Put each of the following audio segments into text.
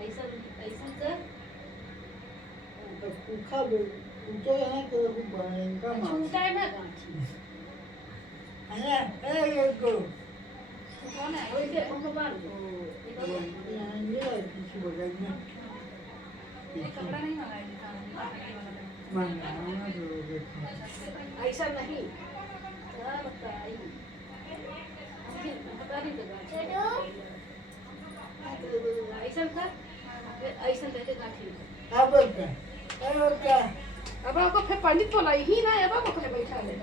ऐसा ऐसा कर सूखा सूखे है तो इनका छूटा है ना गांठी है ये को कौन है वो इधर हमको मार दो ये किसी बगल में ये कपड़ा नहीं मंगाना जो ऐसा नहीं क्या बताई बता नहीं तो ऐसा कर ऐसा लेके गांठी अब क्या अब आपको फिर पंडित बोला ही ना अब आपको कहे बैठा ले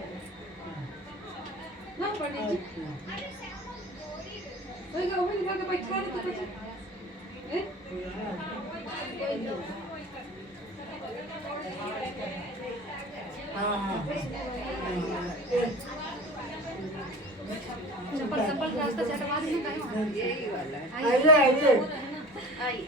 ना पंडित जी तो ये वो निकाल के बैठा ले तो कुछ हैं हाँ चप्पल चप्पल रास्ता से हटवा देना कहीं यही वाला है आइए आई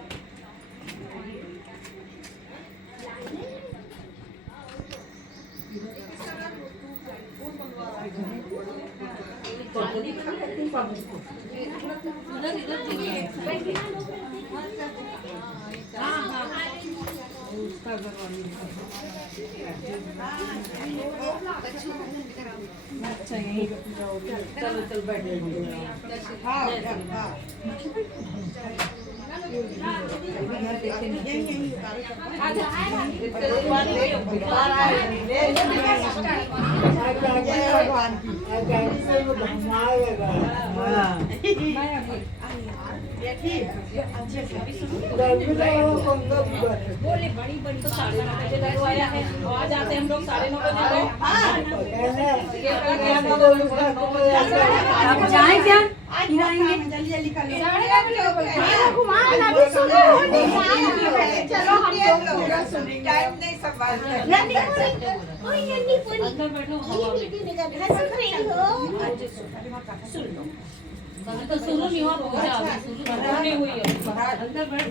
अच्छा यही चलो चल बैठे हाँ बोले बड़ी बड़ी तो 9:30 बजे लगवाया है आ जाते हम लोग 9:30 आप जाएं क्या जल्दी जल्दी कर चलो हम लोग टाइम नहीं सब बात तो शुरू नहीं हुआ पूजा शुरू नहीं हुई है अंदर बैठ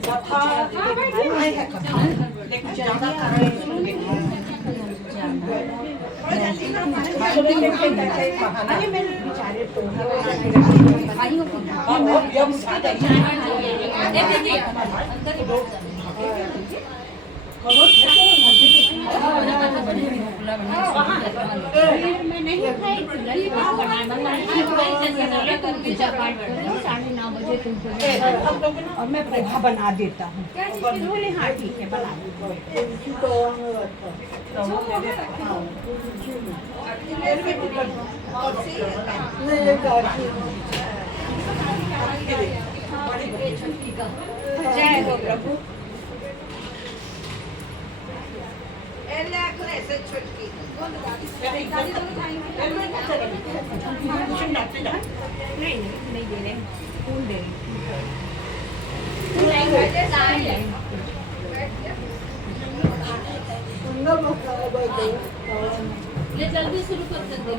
मैं नहीं खाई पूजा पाठ 9:30 बजे तुमको और मैं पोहा बना देता हूँ बोले हाँ ठीक है बना जय हो प्रभु छुटकी नहीं दे रहे फूल दे ये जल्दी शुरू कर देते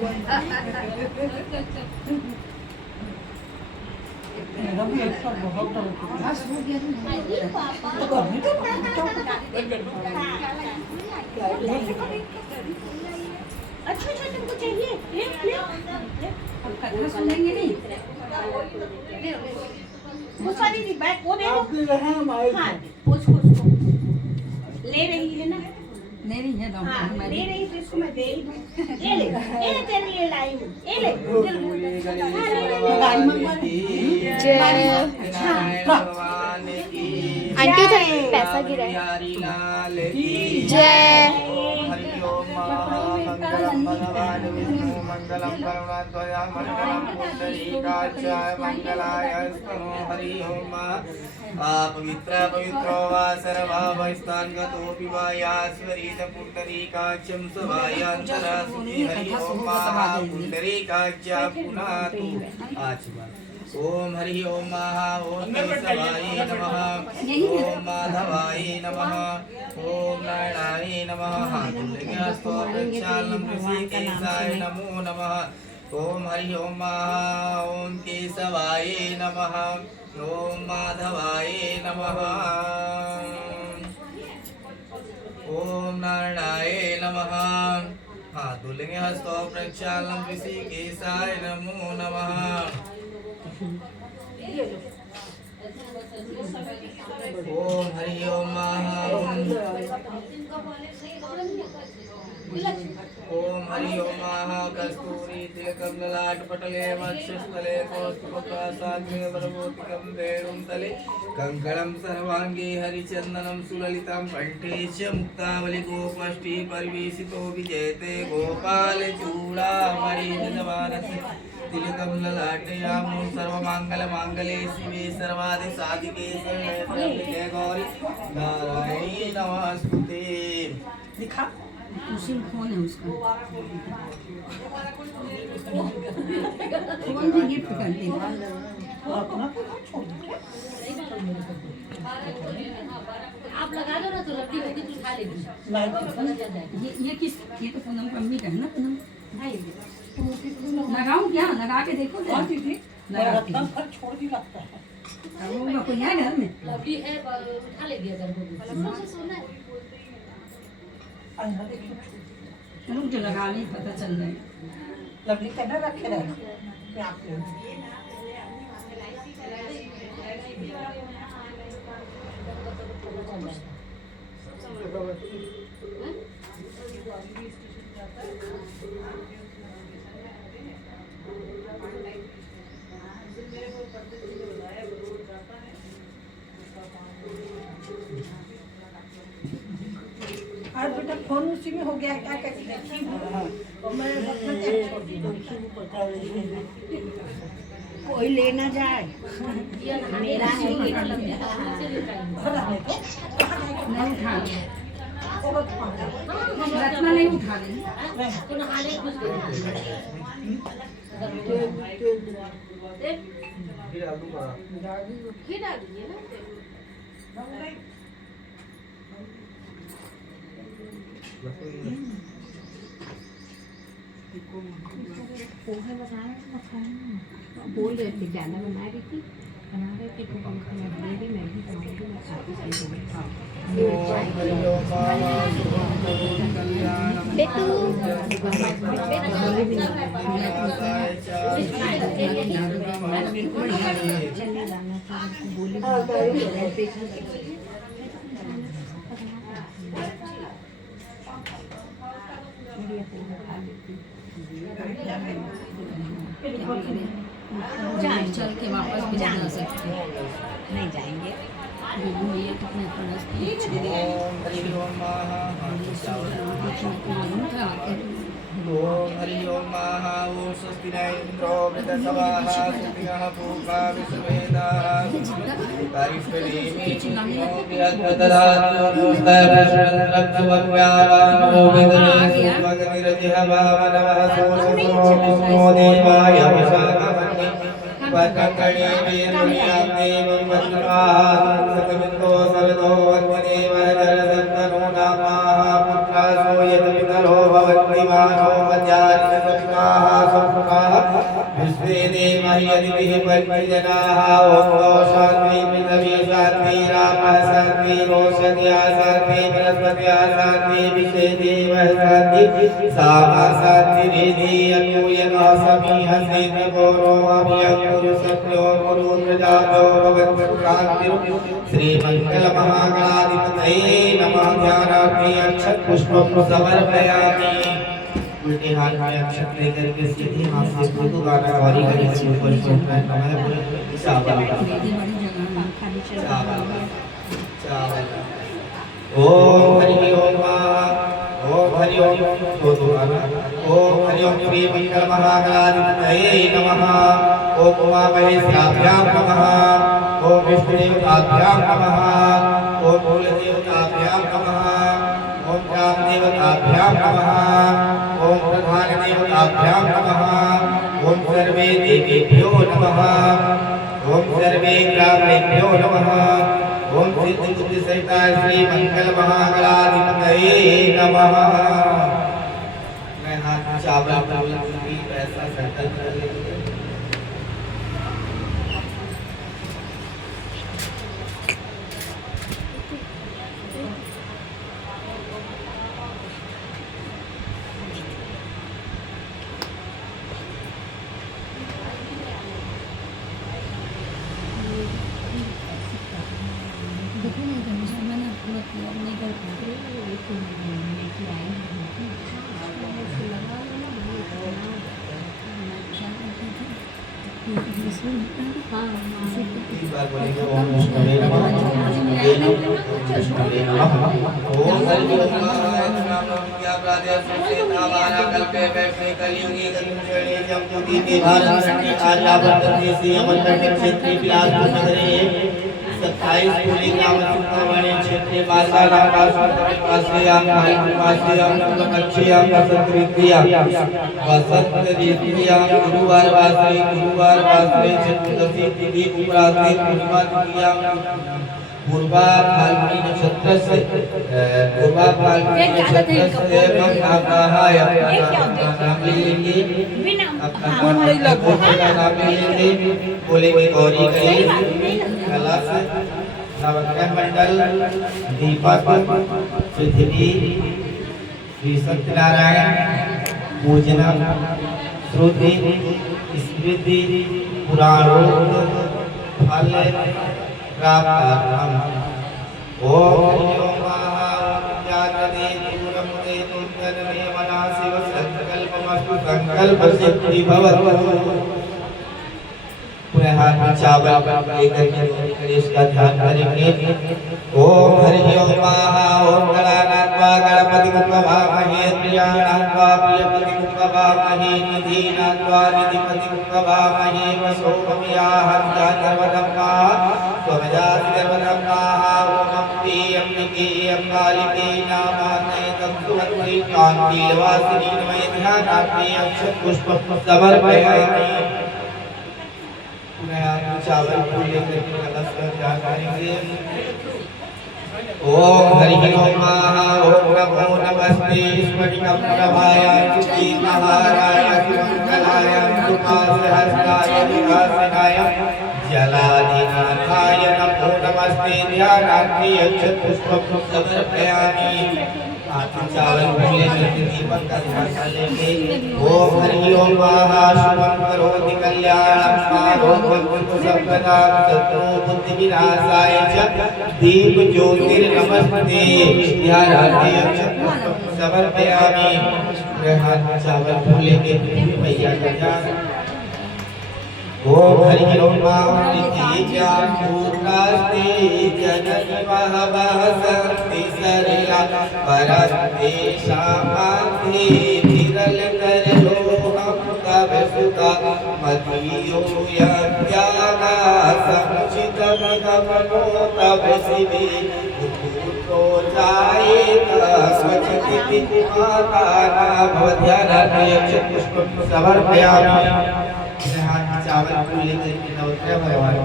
अच्छा अच्छा तुमको चाहिए ले कथा सुनेंगे नहीं वो सारी बैग वो दे दो हाँ उसको ले रही है ना ले रही है हाँ ले रही तो इसको मैं दे ही दूँ ये ले तेरे लिए लाई हूँ ये ले आंटी का पैसा गिरा है जय भगवान विष्णु मंगलम करुणाध्वजा मंगलम पुंडरीकाक्षाय मंगलाय स्तनो हरि ओम पवित्र पवित्रो वा सर्वावस्थान गतोऽपि वा यास्वरीत पुंडरीकाक्षं सवायान्तरा सुखी हरि ओम पुंडरीकाक्षा पुनातु आचमन ओम हरि ओम ओम केशवाय नमः ओम माधवाय नमः ओम नारायणाय नमः पुण्यस्तो प्रक्षालनं ऋषिकेशाय नमो नमः ओम हरि ओम ओम केशवाय नमः ओम माधवाय नमः ओम नारायणाय नमः हाथ धुलेंगे। हस्तो प्रक्षालनम ऋषिकेशाय नमो नमः। ओम हरि ओम ओम हरि ओम कस्तूरी तिलकम ललाट पटले वक्षस्थले कौस्तुभप्रासाद्मे वरभूतिकं वेणुं तले कंकणं सर्वांगे हरिचन्दनं सुललितं कंठे च मुक्तावली गोपष्टि परिवेशितो विजयते गोपालचूडामणिजनमानसे तिलकं ललाटयामो सर्वमङ्गलमाङ्गल्ये शिवे सर्वादिसाधिके शरण्ये गौरी नारायणी नमस्ते। दिखा उसी फोन है उसका फोन भी गिफ्ट कर दे आप लगा दो ना तो रद्दी होगी तो खा लेगी। ये किस ये तो पूनम मम्मी का है ना पूनम लगाऊं क्या लगा के देखो लगा के छोड़ दी लगता है होगा कोई है घर में लवली है उठा लेगी अगर होगी। सोना है रुक जो लगा नहीं पता चल रहा है लवली करना रखे रहना आज बेटा फोन उसी में हो गया क्या कहते देखी और मैं कोई ले ना जाए मेरा है ये नहीं उठा रत्ना नहीं उठा देगी तो नहाने कुछ फिर डाल दीजिए ना। पोहा बनाए बोल रहे थे ज्यादा बना रही थी बना रहे थे तो पंखा में मेरी मैगी बनाऊंगी मैं खाती चल के वापस भी जा सकते नहीं जाएंगे ये कितने ओम हरि ओम ओम स्वस्ति न इंद्रो वृद्धसवाः सुतिनः पूर्वा विश्ववेदाः कारिष्वदेवी चिन्नो विहद्ददातु स्तवश्रन्त्रत्वव्यावानो विदने सुभगनिरतिः भावनवः सोऽसुनो विष्णो देवाय विशाखमन्ये वक्रकणे वेदुर्याप्ते वन्द्रवाः सकविन्दो सरदो वन्द्यदेवः जलदन्तनो नामाः पुत्रासो यदपितरो भवन्ति मानो मध्याह्नसविताः संस्कृताः विश्वे देवः यदिभिः परिजनाः ॐ शान्ति पृथिवी शान्ति रामः शान्ति रोषध्या शान्ति बृहस्पत्या शान्ति विश्वे देवः शान्ति सामा शान्ति वेदी अनूयनः समीह सेन्द्रगौरो अभियङ्कुरुसत्यो गुरुप्रजाभ्यो भगवन्तु शान्तिः श्रीमङ्गलमहागणाधिपतये नमः। ध्यानार्थी अक्षत पुष्पं समर्पयामि। उल्टे हाथ में अक्षत लेकर के सीधे हाथ से फोटो गाना वारी करें ऊपर चढ़ना है नमः शाबाश ओम हरि ओम फोटो गाना ओम हरि ओम श्री मंगल महागणाधिपतये नमः। ओम उमा महेश्वराभ्यां नमः। ओम विष्णुदेवताभ्यां नमः। ओम मूलदेवताभ्यां नमः। ओम रामदेवताभ्यां नमः। ओम प्रधानदेवताभ्यां नमः। ओम सर्वे देवेभ्यो नमः। ओम सर्वे ग्रामेभ्यो नमः। ओम सिद्धिबुद्धिसहिताय श्री मंगल महागणाधिपतये नमः। मैं हाथ चावल भी ऐसा संकल्प कर लेता हूं। एक बार बोलेंगे ओम विष्णुवे नमः, विष्णुवे नमः, ओम हरि ओम महाराज नाम विद्या प्रादय सुचेता वारा कल्पे वैष्णव कलियुगी गंधेणे जम्बुदी के भारत की आर्यावर्त देशी अमरकंटक क्षेत्रीय बिलासपुर नगरे 27 कुली ग्राम सुब्रमण्य क्षेत्रीय बासाराम पासयाम पासयाम लक्ष्याम वसंत ऋतुया गुरुवार वासरे चतुर्दशी तिथि उपरात्रि पूर्णिमा तिथिया पूर्वा फाल्गुनी नक्षत्र से एवं आवाहाय नाम लेंगे बोलेंगे गौरी के कलश नवग्रह मंडल दीपक पृथ्वी श्री सत्यनारायण पूजना श्रुति स्मृति पुराणोक्त फल प्राप्तार्थम ओम संकल्प सिद्धि भवतु। पुनः हाथ में चावल लेकर के गणेश का ध्यान करेंगे। ओम हरि ओम महा ओम गणानात्वा गणपति कुंभवामहे प्रियाणात्वा प्रियपति कुंभवामहे निधीनात्वा निधिपति कुंभवामहे वसोमयाहत्या सर्वधम्मा स्वमजाति सर्वधम्मा ओम अम्बिके अम्बालिके नामाने तत्सुवन्ति कान्तिवासिनी नमः ध्यानात्मे अक्षत पुष्प समर्पयामि। चावल फूल लेकर कलश का ध्यान करेंगे। ओम हरि ओम महा ओम नमो नमस्ते स्फटिकं प्रभायाय स्तुति महाराय मंगलाय सुपासहस्ताय विकासनाय जलाधिनाथाय नमो नमस्ते ध्यानार्थी अक्षत पुष्पं समर्पयामि। चावल फूले दीपक का ध्यान करेंगे। ओम हरि ओम महा शुभं करोति कल्याणं आरोग्यं संपदां शत्रु बुद्धि विनाशाय च दीप ज्योतिर्नमस्ते ध्यानार्थी अक्षत पुष्पं समर्पयामि। हाथ चावल फूले के मैया का ध्यान। ओम हरि ओम नित्या पूर्णास्ते जननी महवः सन्ति सरला परस्ते शामान्ति विरल करलो हम तव सुता मदीयो यज्ञाना समुचित विगमनो तव शिवे तो जायेत स्वच्छति माताना भवध्यानार्थी अक्षत पुष्पं समर्पयामि। चावल फूल लेकर नवग्रह भगवान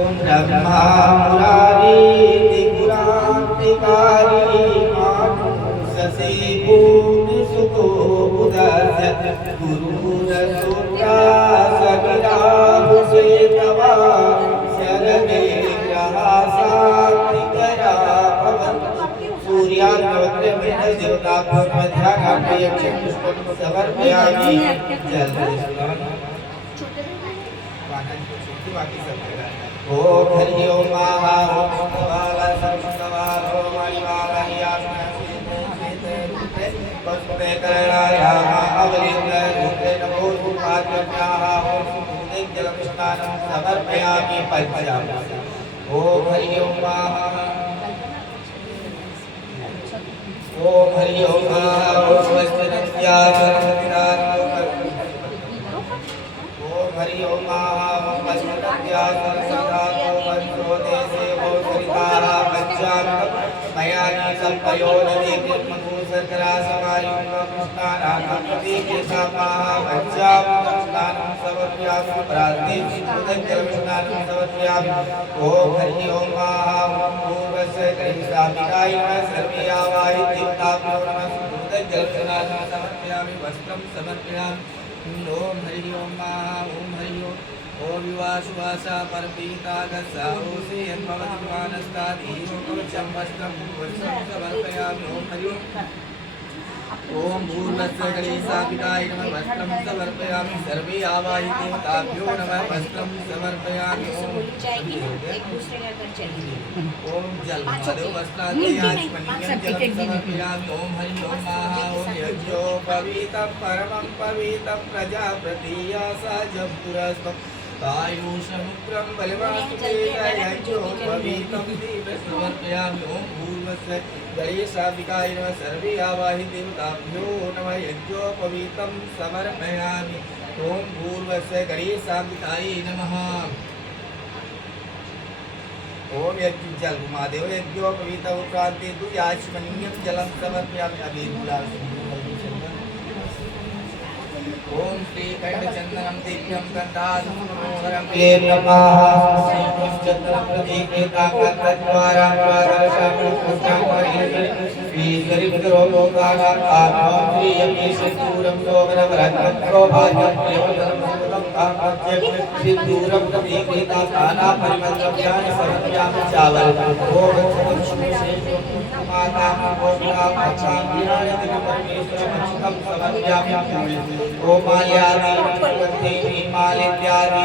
ओम ब्रह्मा मुरारी त्रिपुरांतिकारी मानुषसे भूमि सुखो बुधस्य गुरुरसूत्रा सगिरा भुसेतवा शरणे ग्रहा शांतिकरा भवन्तु। सूर्यानवग्रह में देवता को ध्यानार्थी अक्षत पुष्पं समर्पयामि। जल ओम हरि ओम महा ओम मंगला सर्वमंगला ओम मणिमाला पुष्पे करणाया अवलिंग रूपे नमो रूपाद्याः ओम जलं स्नानं समर्पयामि पंचामृतं। ओम हरि ओम महा ओम हरि ओम महा ओम स्वस्तिनत्या सर्वदिनात् ओम हरि ओम महा ओम स्वस्तिनत्या सर्वदिनात् वंशो देशे वो सरिताः पंचामृतं मयानि संपयो नदी मधुसकरा समायुक्तं स्नानार्थं प्रतीके सामाः पंचामृतं स्नानं समर्पयामि प्रातः उदकजलं स्नानं समर्पयामि। ओम हरि ओम महा ओम पूर्वस्य करिष्यामिकाय नमः सर्वे आवाहि देवताभ्यो नमः उदकजलं स्नानं समर्पयामि वस्त्रं समर्पयामि। ओम हरि ओम महा ओम हरि ओम ओम विवासुवासा परपीता गस्सारोसे यद्भवति मानस्तादीव कवचं वस्त्रं समर्पयामि। ओम हरि ओम ओम भूर्भुवस्सुः गणेशाधिकाय नमः वस्त्रं समर्पयामि सर्वे आवाहिते ताभ्यो नमः वस्त्रं समर्पयामि ओम जल महादेव वस्त्रादयाचमनीयं जलं समर्पयामि ओम हरि ओम महा ओम यज्ञो पवित्रं परमं पवित्रं प्रजापतियासजं पुरस्तं आयुषमुग्रं बलवासुदेवयज्ञो पवित्रं दीपं समर्पयामि ओम भूर्भुवस्सुः गणेशाधिकाय नमः सर्वे आवाहिते ताभ्यो नमः यज्ञो पवित्रं समर्पयामि ओम भूर्भुवस्सुः गणेशाधिकाय नमः ओम यज्ञ जल महादेव यज्ञो पवित्र उत्क्रांति दुयाचमनीयं जलं समर्पयामि अबीर गुलाल ओम श्री कंठचंदनं दिव्यं गंधाधरं ये नमः चंद्रं प्रतीकेताकद्वारा श्री गरीबरो लोकानां आत्मा श्री यज्ञेशूरं शोभनवरत्नं शोभायं सिंदूरं प्रतीकेताकाना परिमलं ज्ञान समर्पयामि चावल ओम माता मोक्षां परमेश्वरं समर्पयामि ओम माल्यादि मालिद्यादि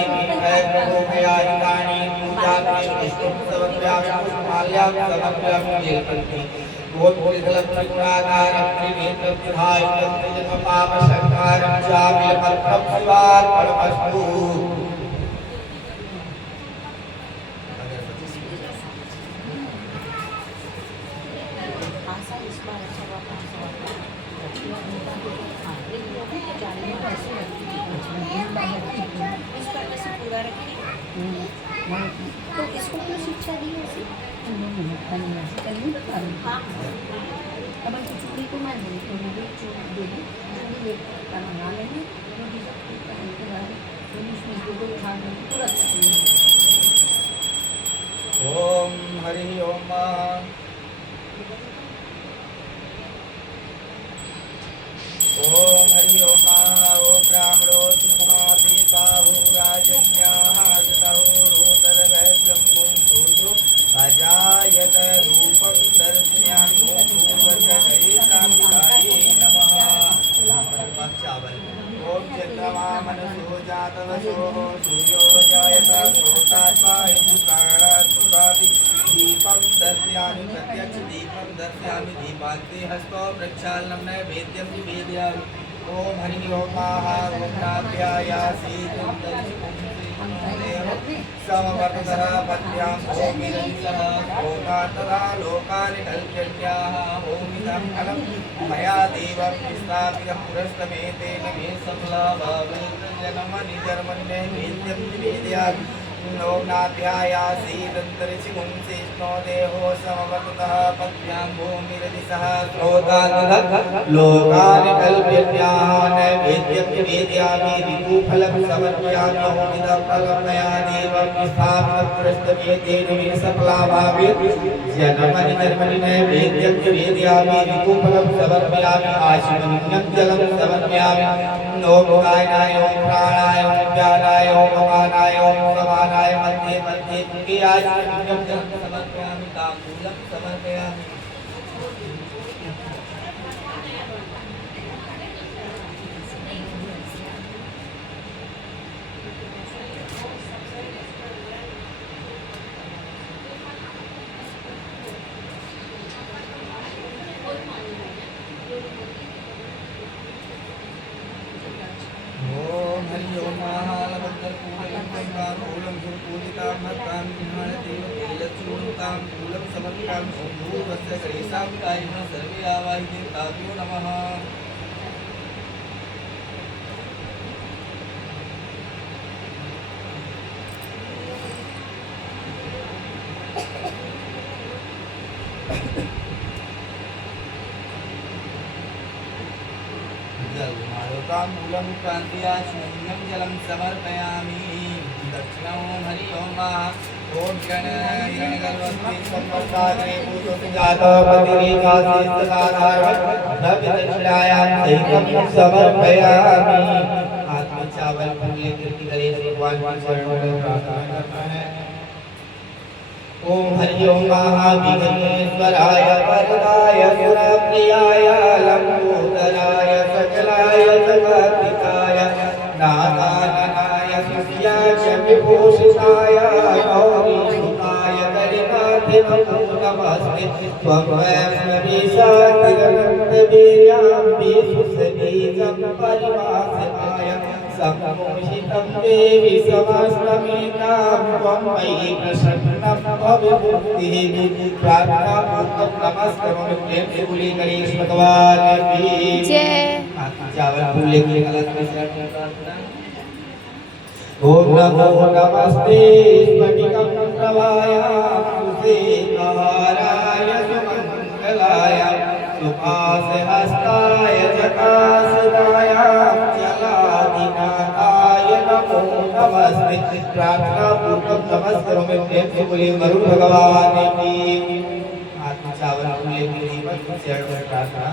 भोगयादिकानि पूजानि पुष्पं समर्पयामि माल्यां समर्पयामि ओम त्रिगुणाकारं त्रिनेत्रं त्रिधायुतं त्रिजन्मपापसंहारं चाभिलपत्रं शिवार्पणमस्तु तो इसको क्यों शिक्षा दी ऐसी अपन की चुपड़ी को मान ली तो मुझे चुप दे दी मुझे मंगा लेंगे ओम हरि ओम ओम हरि ओम ओम ब्राह्मणो महादीपाहु राजन्याहागतहुरुतरवैद्यं मुंसुजो अजायत रूपं दर्शयामि ओम भूर्भुवस्सुः नमः चावल ओम चंद्रमा मनसो जातवसो सूर्यो जायत श्रोतात्मायुकारादि दीपं दर्शयामि प्रत्यक्ष दीपं दर्शयामि दीपान्ते हस्तो प्रक्षालनं नैवेद्यं निवेदयामि ओम हरि ओम ओम नाभ्यायासि समवर्तः पद्भ्यां ओमिरंसः लोकातरा लोकानि कल्पन्याः ओमिदं फलं मया देवं स्थापितं पुरस्तमेतेन मे सफलाभावेर्जनमनि जन्मन्ये वेद्यं निवेदयामि ओम नाभ्यायासीदन्तरिक्षिमुं शेष्णो देहो समवर्तः पद्भ्यां भूमिरदिशः श्रोतानः लोकानि कल्पन्याः नैवेद्यं निवेदयामि ऋतुफलं समर्पयामि ओमिदं फलं मया देवं स्थापितं पुरस्तमेतेन मे सफलाभावेर्जनमनि जन्मनि नैवेद्यं निवेदयामि ऋतुफलं समर्पयामि आचमनीयं जलं समर्पयामि ओम गायनाय ओम प्राणाय ओम ज्ञानाय ओम अपानाय ओम समानाय मध्ये मध्ये तुंगियाचमनीयं जलं समर्पयामि ताम्बूलं समर्पयामि ओम हरि ओम महालभद्रपूर्णं पूजितां भक्तां विहारदेवकीलचूर्णतां मूलं समर्पयामि ओम भूर्भुवस्सुः गणेशाधिकाय नमः सर्वे आवाहिते ताभ्यो नमः जलमालोकामूलं क्रान्तियाचमनीयं जलं समर्पयामि दक्षिणं हरि ओम ओम हिरण्यगर्भस्ते संवर्ताग्रे भूतोजातपतिरेकाशीस्तलाधारं दक्षिणायां समर्पयामि हाथ में चावल फूल लेकर के गणेश भगवान की चरणों में प्रार्थना करना है। ओम हरि ओम महाविघ्नेश्वराय वरदाय गुणप्रियाय लंबोदराय शिवाय गौरी सुताय गणनाथ नमो नमस्ते त्वं वैष्णवीशातिरनन्त वीर्याम्बे सुसनीजं परिवासिताय सम्मोहितं देवी समस्तमेतां त्वं मयि प्रसन्नं भवभुक्तिः प्रार्थनापूर्वक नमस्करोमि प्रेम से बोलिए गणेश भगवान की जय। चावल फूल लेके कलश में प्रार्थना। ओम नमो नमस्ते स्फटिकं प्रभायामुसे महाराय सुमंगलाय सुभासहस्ताय जटासुताय जलाधिनाथाय नमो नमस्ते प्रार्थना पूर्वक नमस्करोमि प्रेम से बोलिए वरुण भगवान की चावल फूले की जीवन से प्रार्थना।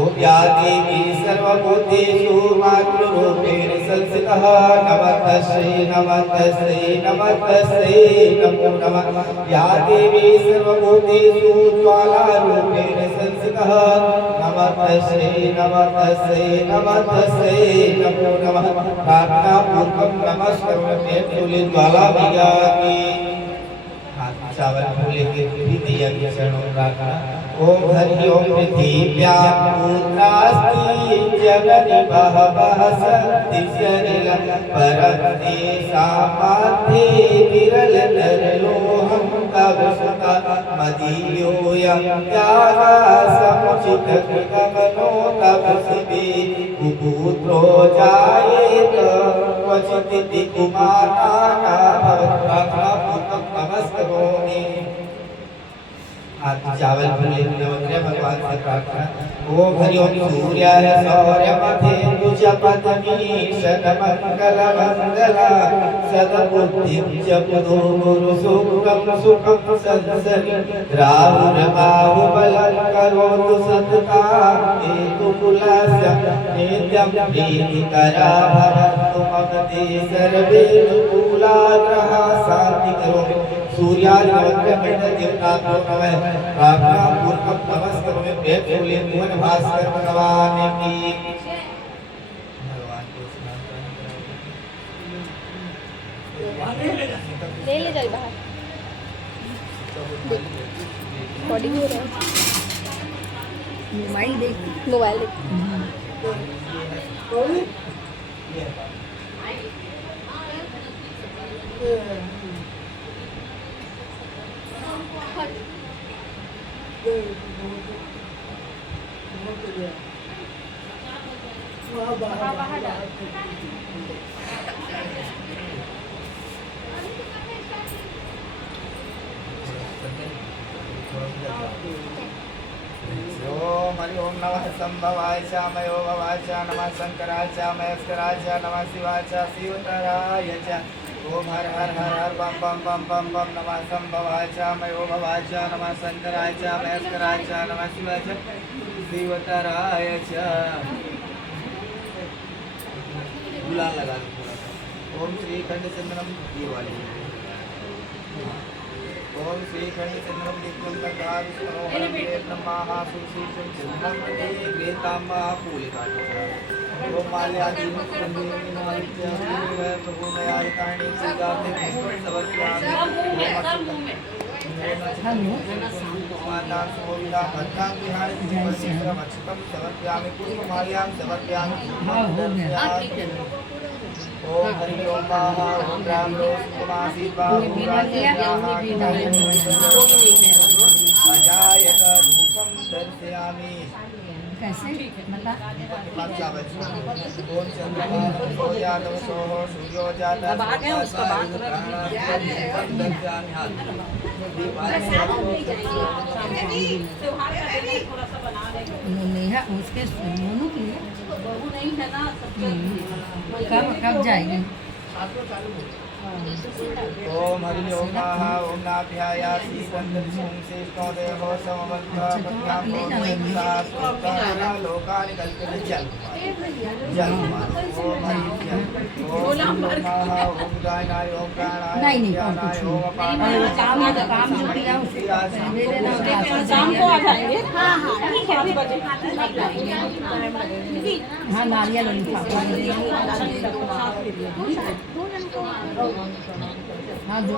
ओम या देवी सर्वभूतेषु मातृरूपेण संस्थितः नमस्तस्यै नमस्तस्यै नमस्तस्यै नमो नमः। या देवी सर्वभूतेषु ज्वालारूपेण संस्थितः नमस्तस्यै नमस्तस्यै नमस्तस्यै नमो नमः। प्रार्थना पूर्वक नमस्करोमि प्रेम से बोलिए ज्वाला मैया की चावल फूले के दिया के चरणों प्रार्थना। ओम हरि ओम पृथिव्यां पुत्रास्ति जगति बहवः सन्ति सलिल परन्ते सामाध्ये विरल नरलोहं तव सुता मदीयोऽयं त्यागा समुचित कृतमनो तव शिवे कुपुत्रो जायेत क्वचिदिति कुमाता न भवत् प्रार्थना पूर्वक नमस्करोमि। चावल फूले भगवान से प्रार्थना। ओम हरि ओम सूर्याय सौर्यमथेन्दुच पत्नी शतमङ्गलमङ्गला सदबुद्धिं च पुरो गुरु सुखं सुखं संसरि राहुर्बाहुबलं करोतु सततां हेतुकुलस्य नित्यं प्रीतिकरा भवन्तु मम ते सर्वे अनुकूलाग्रहाः शान्ति करोमि। सूर्यादि नवग्रह मंडल देवता को नमः। प्रार्थना पूर्वक नमस्करोमि प्रेम से बोलिए मोहन भास्कर भगवान की भगवान को ले ले जाइए बाहर बॉडी हो रहा है मोबाइल देख ओम हरि ओम नमः संभवाय च मयो भवाय च नमः शंकराय च महेश्वराय च नमः शिवाय च शिवतराय च ओम हर हर हर हर बम बम बम बम बम नमः संभवाय च मयो भवाय च नमः शंकराय च महेश्वराय च नमः शिवाय च शिवतराय च गुलाल लगा दो थोड़ा सा। ओम श्री खंड चंद्रम ये वाली ओम श्री खंड चंद्रम दिव्यं तद्धार मनोहरं ब्रह्मा सुशीलं चंद्रम ते वेताम्बा पूलिका ओम माल्यादि प्रभु दयालुतानि सिद्धार्थे समर्पयामि माता सुविधा भद्रां विहाय जीवसित्रमक्षतं समर्पयामि पुष्पमाल्यां समर्पयामि ओम हरि ओम महा ओम राम रोम कुमासी बाहु अजायत रूपं दर्शयामि कैसे बता ओम चंद्रमा सूर्यादव सोह सूर्यो जाता उसका बात नेहा उसके मोनू की है बहू नहीं है ना कब जाएगी ओम हरि ओम महा ओम नाभ्यायासी गंधर्वं श्रेष्ठो देहो समवत्ताभ्यां लोकानि कल्पते जल ओम हरि ओम महा ओम गायनाय ओम प्राणाय नहीं ओम अपानाय काम जो किया उससे दे देना शाम को आ जाएंगे हाँ ठीक है 5 बजे हाँ हाँ नारियल वाली हाँ दो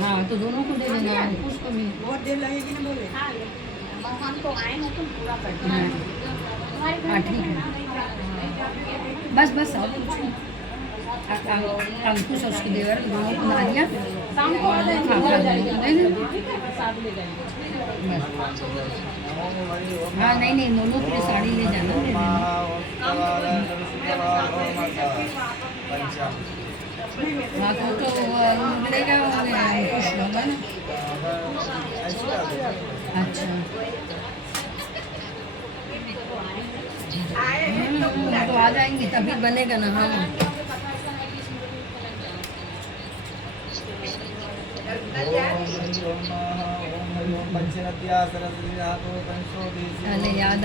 हाँ तो दोनों को दे देना अंकुश को भी बहुत देर लगेगी ना बोले हाँ ठीक है बस बस और कुछ नहीं अंकुश और उसकी देवर दोनों को नारियल शाम को आ जाएंगे साथ ले जाएंगे हाँ नहीं नहीं दोनों के लिए साड़ी ले जाना ले लेना हाँ तो मिलेगा अंकुश होगा ना अच्छा तो आ जाएंगी तभी बनेगा ना हाँ अरे याद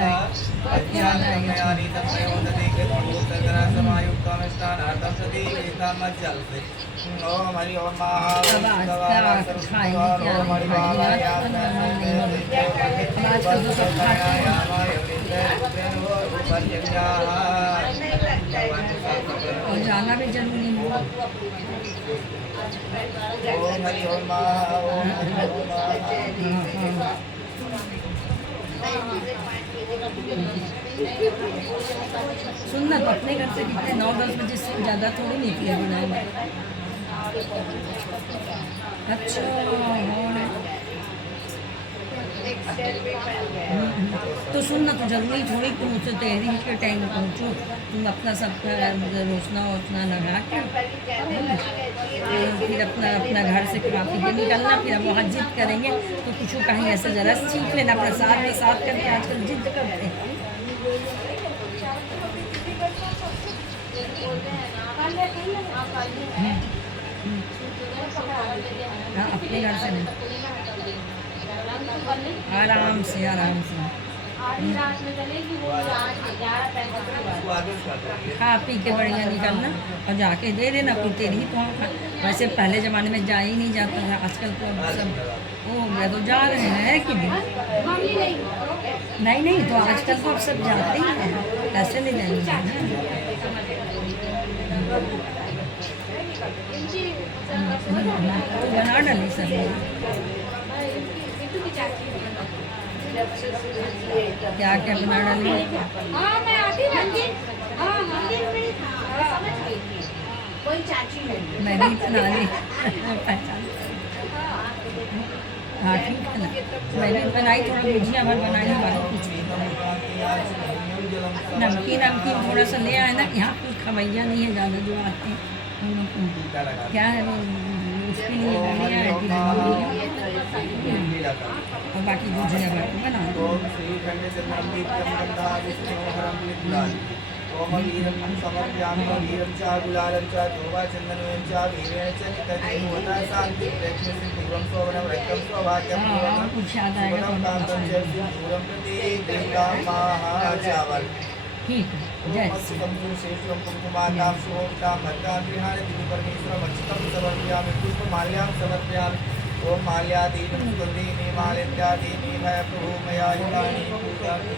और जाना भी जरूरी है सुनना तो अपने घर से कितने 9-10 बजे से ज़्यादा थोड़ी निकले बनाए अच्छा तो सुनना तो जरूरी थोड़ी तुम उससे तहरी के टाइम पहुँचो तुम अपना सब रोशना वोशना लगा के फिर अपना घर से खा पी के निकलना फिर हम वहाँ जिद करेंगे तो कुछ कहीं ऐसे जरा सीख लेना प्रसाद में साथ करके आजकल जिद करते हैं हाँ अपने घर से नहीं आराम से खा पी के बढ़िया निकलना और जाके दे देना फिर तेरी ही तो वैसे पहले ज़माने में जा ही नहीं जाता था आजकल तो सब वो हो गया तो जा रहे हैं कि नहीं तो आजकल तो अब सब जाते ही हैं ऐसे नहीं जाएंगे बना डाली सब क्या क्या बना डाली मैं भी बना ली हाँ ठीक है ना मैं भी बनाई थोड़ा भुजिया भर बनाई बाकी कुछ नमकीन थोड़ा सा ले आए ना यहाँ कुछ खवैया नहीं है ज़्यादा जो आते हैं क्या है वो उसके लिए ले आए और बाकी भुजिया भर बना कुछ याद आएगा ठीक है जय ओम माल्यादीनं सुगंधीनि मालिन्यादीनि भय प्रभु मया युगानि पूजामि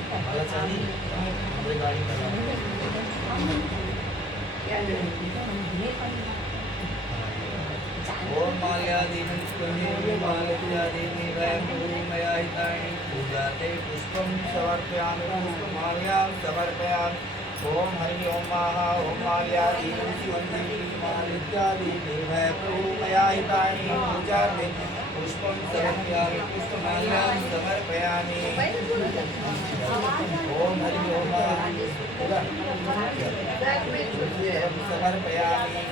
ओम माल्यादीनं सुगंधीनि मालिन्यादीनि भय प्रभु मया युगानि पूजाते पुष्पं समर्पयामि पुष्पमाल्यां समर्पयामि ओम हरि ओम महा ओम माल्यादीनं सुगंधीनि मालिन्यादीनि भय प्रभु मया युगानि पूजाते पुष्पं समर्पयामि पुष्पमाल्यां समर्पयामि ओम हरि ओम समर्पयामि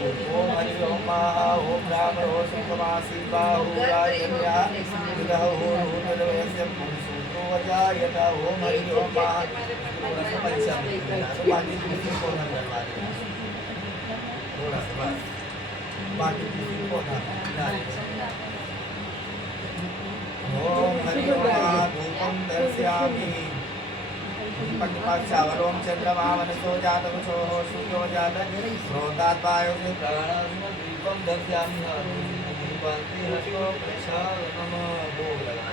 ओम हरि ओम ओम राम ओम सुखमासीबाहु राजन्या विदहो रुद्रवस्य पुंसुतो वजायत ओम हरि ओम पंचमी बाकी दूसरी को न करवा देना थोड़ा सा बस बाकी दूसरी को ना ओम हरि ओम धूपं दर्शयामि पक्षपाक्षावरोम चंद्रमा मनसो जातवसो सूर्यो जात श्रोतात् वायु से प्राणदीपं दर्शयामि दीपान्ति हस्तो प्रक्षालनम भोग लगा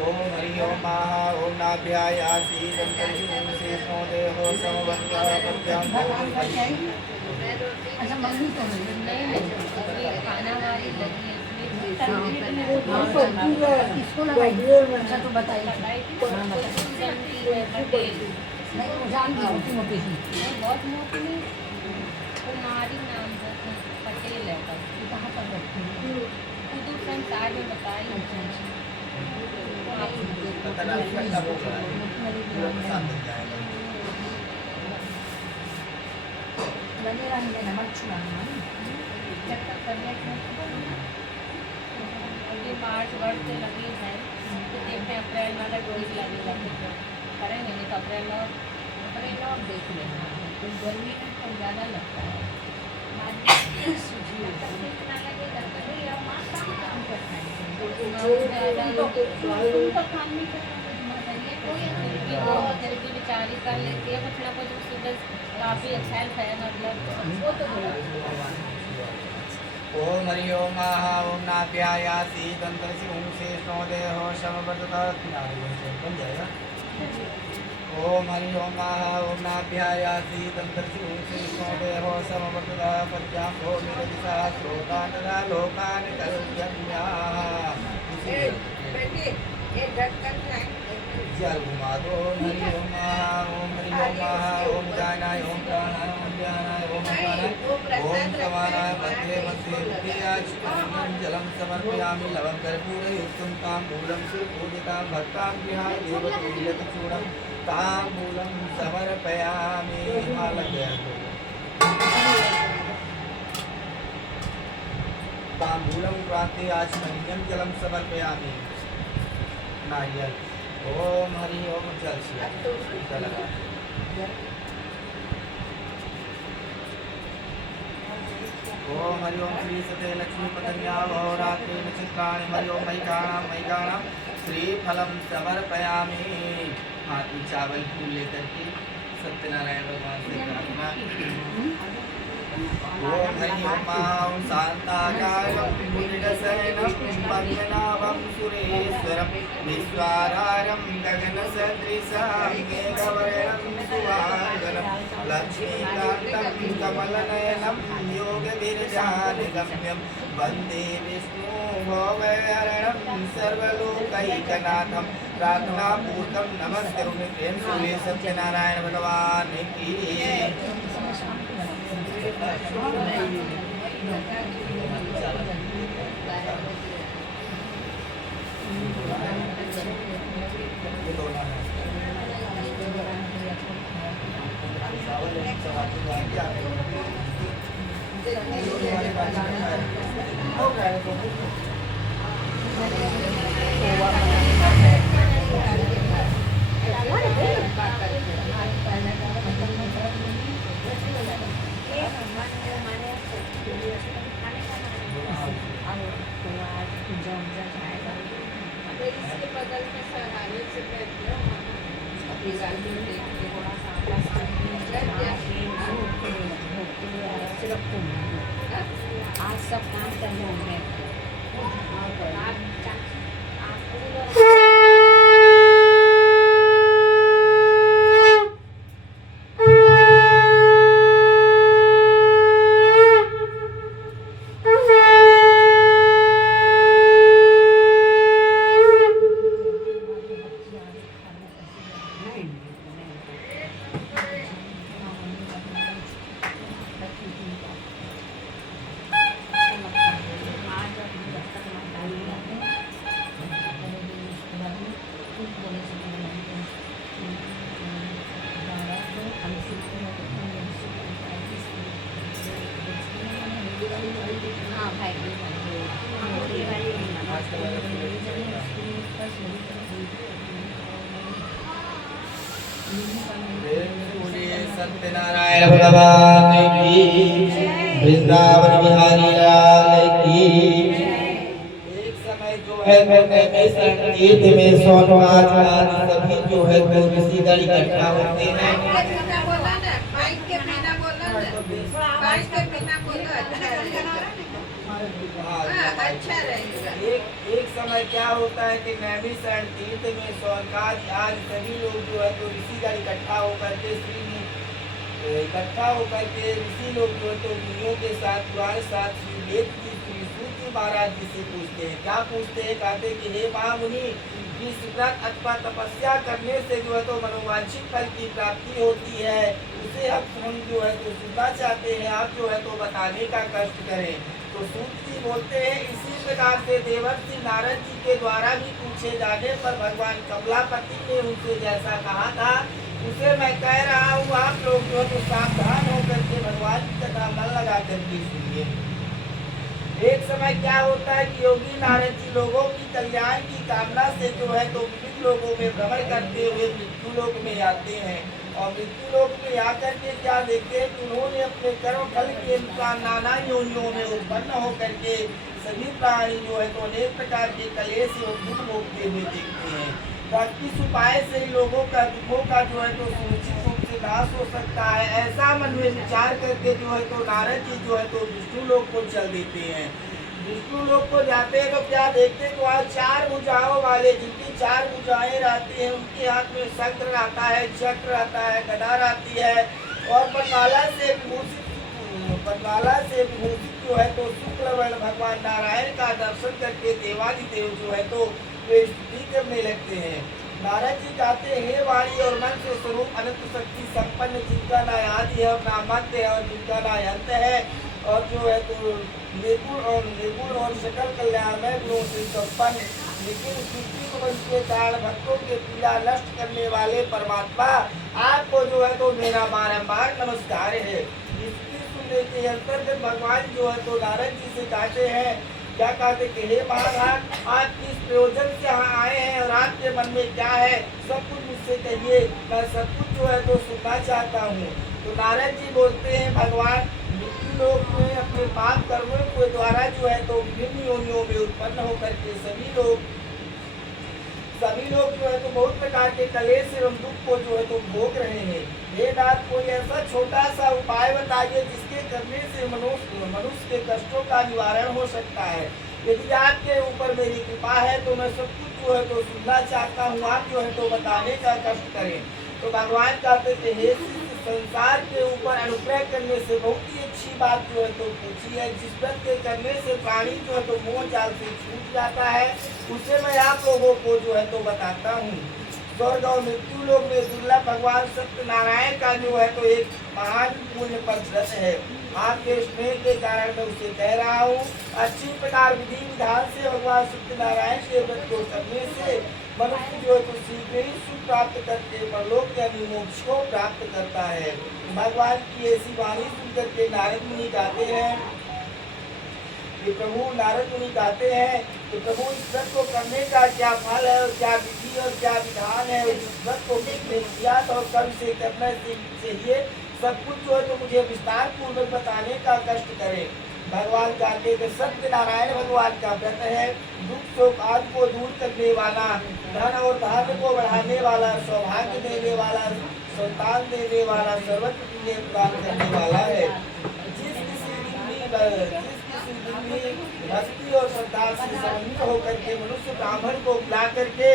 ओम हरि ओम महा ओम नाभ्यायासी दंतरिषु शेषो देहो समवत्ता पद्यां अच्छा मम्मी तो नहीं अभी खाना वाली लगी है इसको लगाइए। अच्छा तो बताइए। पटेल नहीं वो जानती हूँ मोटी मोटी सी। बहुत मोटी नहीं, कुमारी नाम है, पटेल है तब। कहाँ पर रखती हूँ? उर्दू संसार में बताई। अच्छा अच्छा। पता नहीं कब होगा साथ में जाएगा लगे रहेंगे नमक छुड़ाना। जब तक करने को अभी मार्च वर्ष से लगी है तो देखते हैं अप्रैल वाला डोज लगेगा तो करेंगे, नहीं तो अप्रैल और देख लेना। तो गर्मी में तो ज़्यादा लगता है। बेचारी कर लेती है बछड़ा को जो सुबह काफ़ी अच्छा है मतलब वो तो ओम हरि ओम महा ओम नाभ्यायासी दंतरिषु शेषो देहो समवत्ता बन जाएगा। ओम हरि ओम महा ओम नाभ्यायासी दंतरिषु शेषो देहो समवत्ता पद्यां भो निरदिशा श्रोतानरा लोकान कल्यन्याः। बेटी ये ढक्कन जल घुमा दो। ओम हरि ओम महा ओम हरि ओम महा ओम ज्ञानाय ओम प्राणाय ओम ज्ञानाय ओम अपानाय ओम समानाय मध्ये मध्ये मुखियाच्युतं जलं समर्पयामि लवं कर्पूरयुक्तं ताम्बूलं सुपूजितां भक्तां गृहाय देवतुल्यचूडं ताम्बूलं समर्पयामि। ताम्बूलं क्रान्ते आचमनीयं जलं समर्पयामि। नारियल। ओम हरि ओम जल लगा। ओम हरि ओम श्री सते लक्ष्मी पतन्या भवरात्रि नक्षत्राणि हरि ओम मयिकाणां श्रीफलं समर्पयामि। हाथ में चावल फूल लेकर के सत्यनारायण भगवान से प्रार्थना। ओम हरि ओम मां शांताकारं भुजगशयनं पद्मनाभं सुरेश्वरं विश्वाधारं गगनसदृशं मेघवर्णं सुहागनं लक्ष्मीकान्तं कमलनयनं योगविरजानगम्यं वन्दे विष्णु भवहरणं सर्वलोकैकनाथं। प्रार्थनापूर्वकं नमस्करोमि प्रेम से सत्यनारायण भगवान की। इसके बगल में सहारे से बैठ जाओ आज सब काम करने होंगे। सत्यनारायण भगवान की, वृंदावन बिहारी लाल की। एक समय जो है करने में संगीत में सोनवार आदि सभी जो है वो किसी दल इकट्ठा होते हैं। अच्छा रहेगा। एक समय क्या होता है कि नैमिषारण्य तीर्थ में शौनकादि आज सभी लोग जो है तो ऋषिगण इकट्ठा होकर के ऋषि लोग जो है तो मुनियों के साथ तुम्हारे साथ श्री वेद जी श्री सूत जी महाराज जी से पूछते हैं। क्या पूछते हैं? कहते हैं कि हे महामुनि, जिस व्रत अथवा तपस्या करने से जो है तो मनोवांछित फल की प्राप्ति होती है उसे हम जो है तो सुनना चाहते हैं, आप जो है तो बताने का कष्ट करें। तो सूत जी बोलते हैं, इसी प्रकार से देवर्षि नारद जी के द्वारा भी पूछे जाने पर भगवान कमलापति ने उनसे जैसा कहा था उसे मैं कह रहा हूँ। आप लोग जो है तो सावधान होकर के भगवान की कथा मन लगा करके सुनिए। एक समय क्या होता है कि योगी नारद जी लोगों की कल्याण की कामना से जो है तो विभिन्न लोगों में भ्रमण करते हुए मृत्यु लोक में आते हैं और मृत्यु लोक में आकर के क्या देखते हैं कि उन्होंने अपने कर्म फल के अनुसार नाना योनियों में उत्पन्न होकर के सभी प्राणी जो है तो अनेक प्रकार के कलेश एवं दुख भोगते हुए देखते हैं। किस उपाय से लोगों का दुखों का जो है तो सुनिश्चित रूप से नाश हो सकता है, ऐसा मन में विचार करके जो है तो नारद जी जो है तो विष्णु लोक को चल देते हैं। विष्णु लोक को जाते हैं तो क्या देखते हैं तो वहाँ 4 भुजाओं वाले, जिनकी 4 भुजाएं रहती हैं, उनके हाथ में शस्त्र रहता है, चक्र रहता है, गदा रहती है और बनमाला से विभूषित जो है तो शुक्ल वर्ण भगवान नारायण का दर्शन करके देवादिदेव जो है तो वे स्तुति करने लगते हैं। नारद जी कहते हैं, हे वाणी और मन से स्वरूप अनंत शक्ति संपन्न, जिनका ना आदि है और ना मध्य है और जिनका ना अंत है और जो है तो निर्गुण और सकल कल्याणमय गुणों से संपन्न, लेकिन सृष्टि को के कारण भक्तों के पीड़ा नष्ट करने वाले परमात्मा आपको जो है तो मेरा बारंबार नमस्कार है। इसकी सुनने के अंतर्गत भगवान जो है तो नारद जी से कहते हैं, क्या कहते कि हे महाराज, आप किस प्रयोजन से यहाँ आए हैं और आपके मन में क्या है, सब कुछ मुझसे कहिए, मैं सब कुछ जो है तो सुनना चाहता हूँ। तो नारद जी बोलते हैं, भगवान मृत्यु लोक में अपने पाप कर्मों के द्वारा जो है तो विभिन्न योनियों में उत्पन्न होकर के सभी लोग जो है तो बहुत प्रकार के कलेश एवं दुख को जो है तो भोग रहे हैं। हे नाथ, कोई ऐसा छोटा सा उपाय बताइए जिसके करने से मनुष्य के कष्टों का निवारण हो सकता है। यदि आपके ऊपर मेरी कृपा है तो मैं सब कुछ जो है तो सुनना चाहता हूँ, आप जो है तो बताने का कष्ट करें। तो भगवान कहते थे, हे संसार के ऊपर अनुग्रह करने से बहुत ही अच्छी बात जो है तो पूछी है। जिस व्रत के करने से प्राणी जो है तो मोह जाल से छूट जाता है उसे मैं आप लोगों को जो है तो बताता हूँ। स्वर्ग और मृत्यु लोक में दुर्लभ भगवान सत्यनारायण का जो है तो एक महान पुण्य पद व्रत है। आपके स्नेह के कारण मैं उसे कह रहा हूँ। अच्छी प्रकार विधि विधान से भगवान सत्यनारायण के व्रत को करने से मनुष्य जो है तो शीघ्र ही सुख प्राप्त करके परलोक यानी मोक्ष को प्राप्त करता है। भगवान की ऐसी वाणी सुनकर के नारद मुनि कहते हैं कि प्रभु इस व्रत को करने का क्या फल है और क्या विधि और क्या विधान है, इस व्रत को किसने किया और कब से करना चाहिए, सब कुछ जो है तो मुझे विस्तार पूर्वक बताने का कष्ट करें। भगवान कहते हैं, सत्यनारायण भगवान का व्रत है, दुख शोक आदि को दूर करने वाला, धन और धान्य को बढ़ाने वाला, सौभाग्य देने वाला, संतान देने वाला, सर्वत्र पुण्य प्रदान करने वाला है। जिस किसी दिन भी भक्ति और श्रद्धा से समन्वित होकर के मनुष्य ब्राह्मण को बुला करके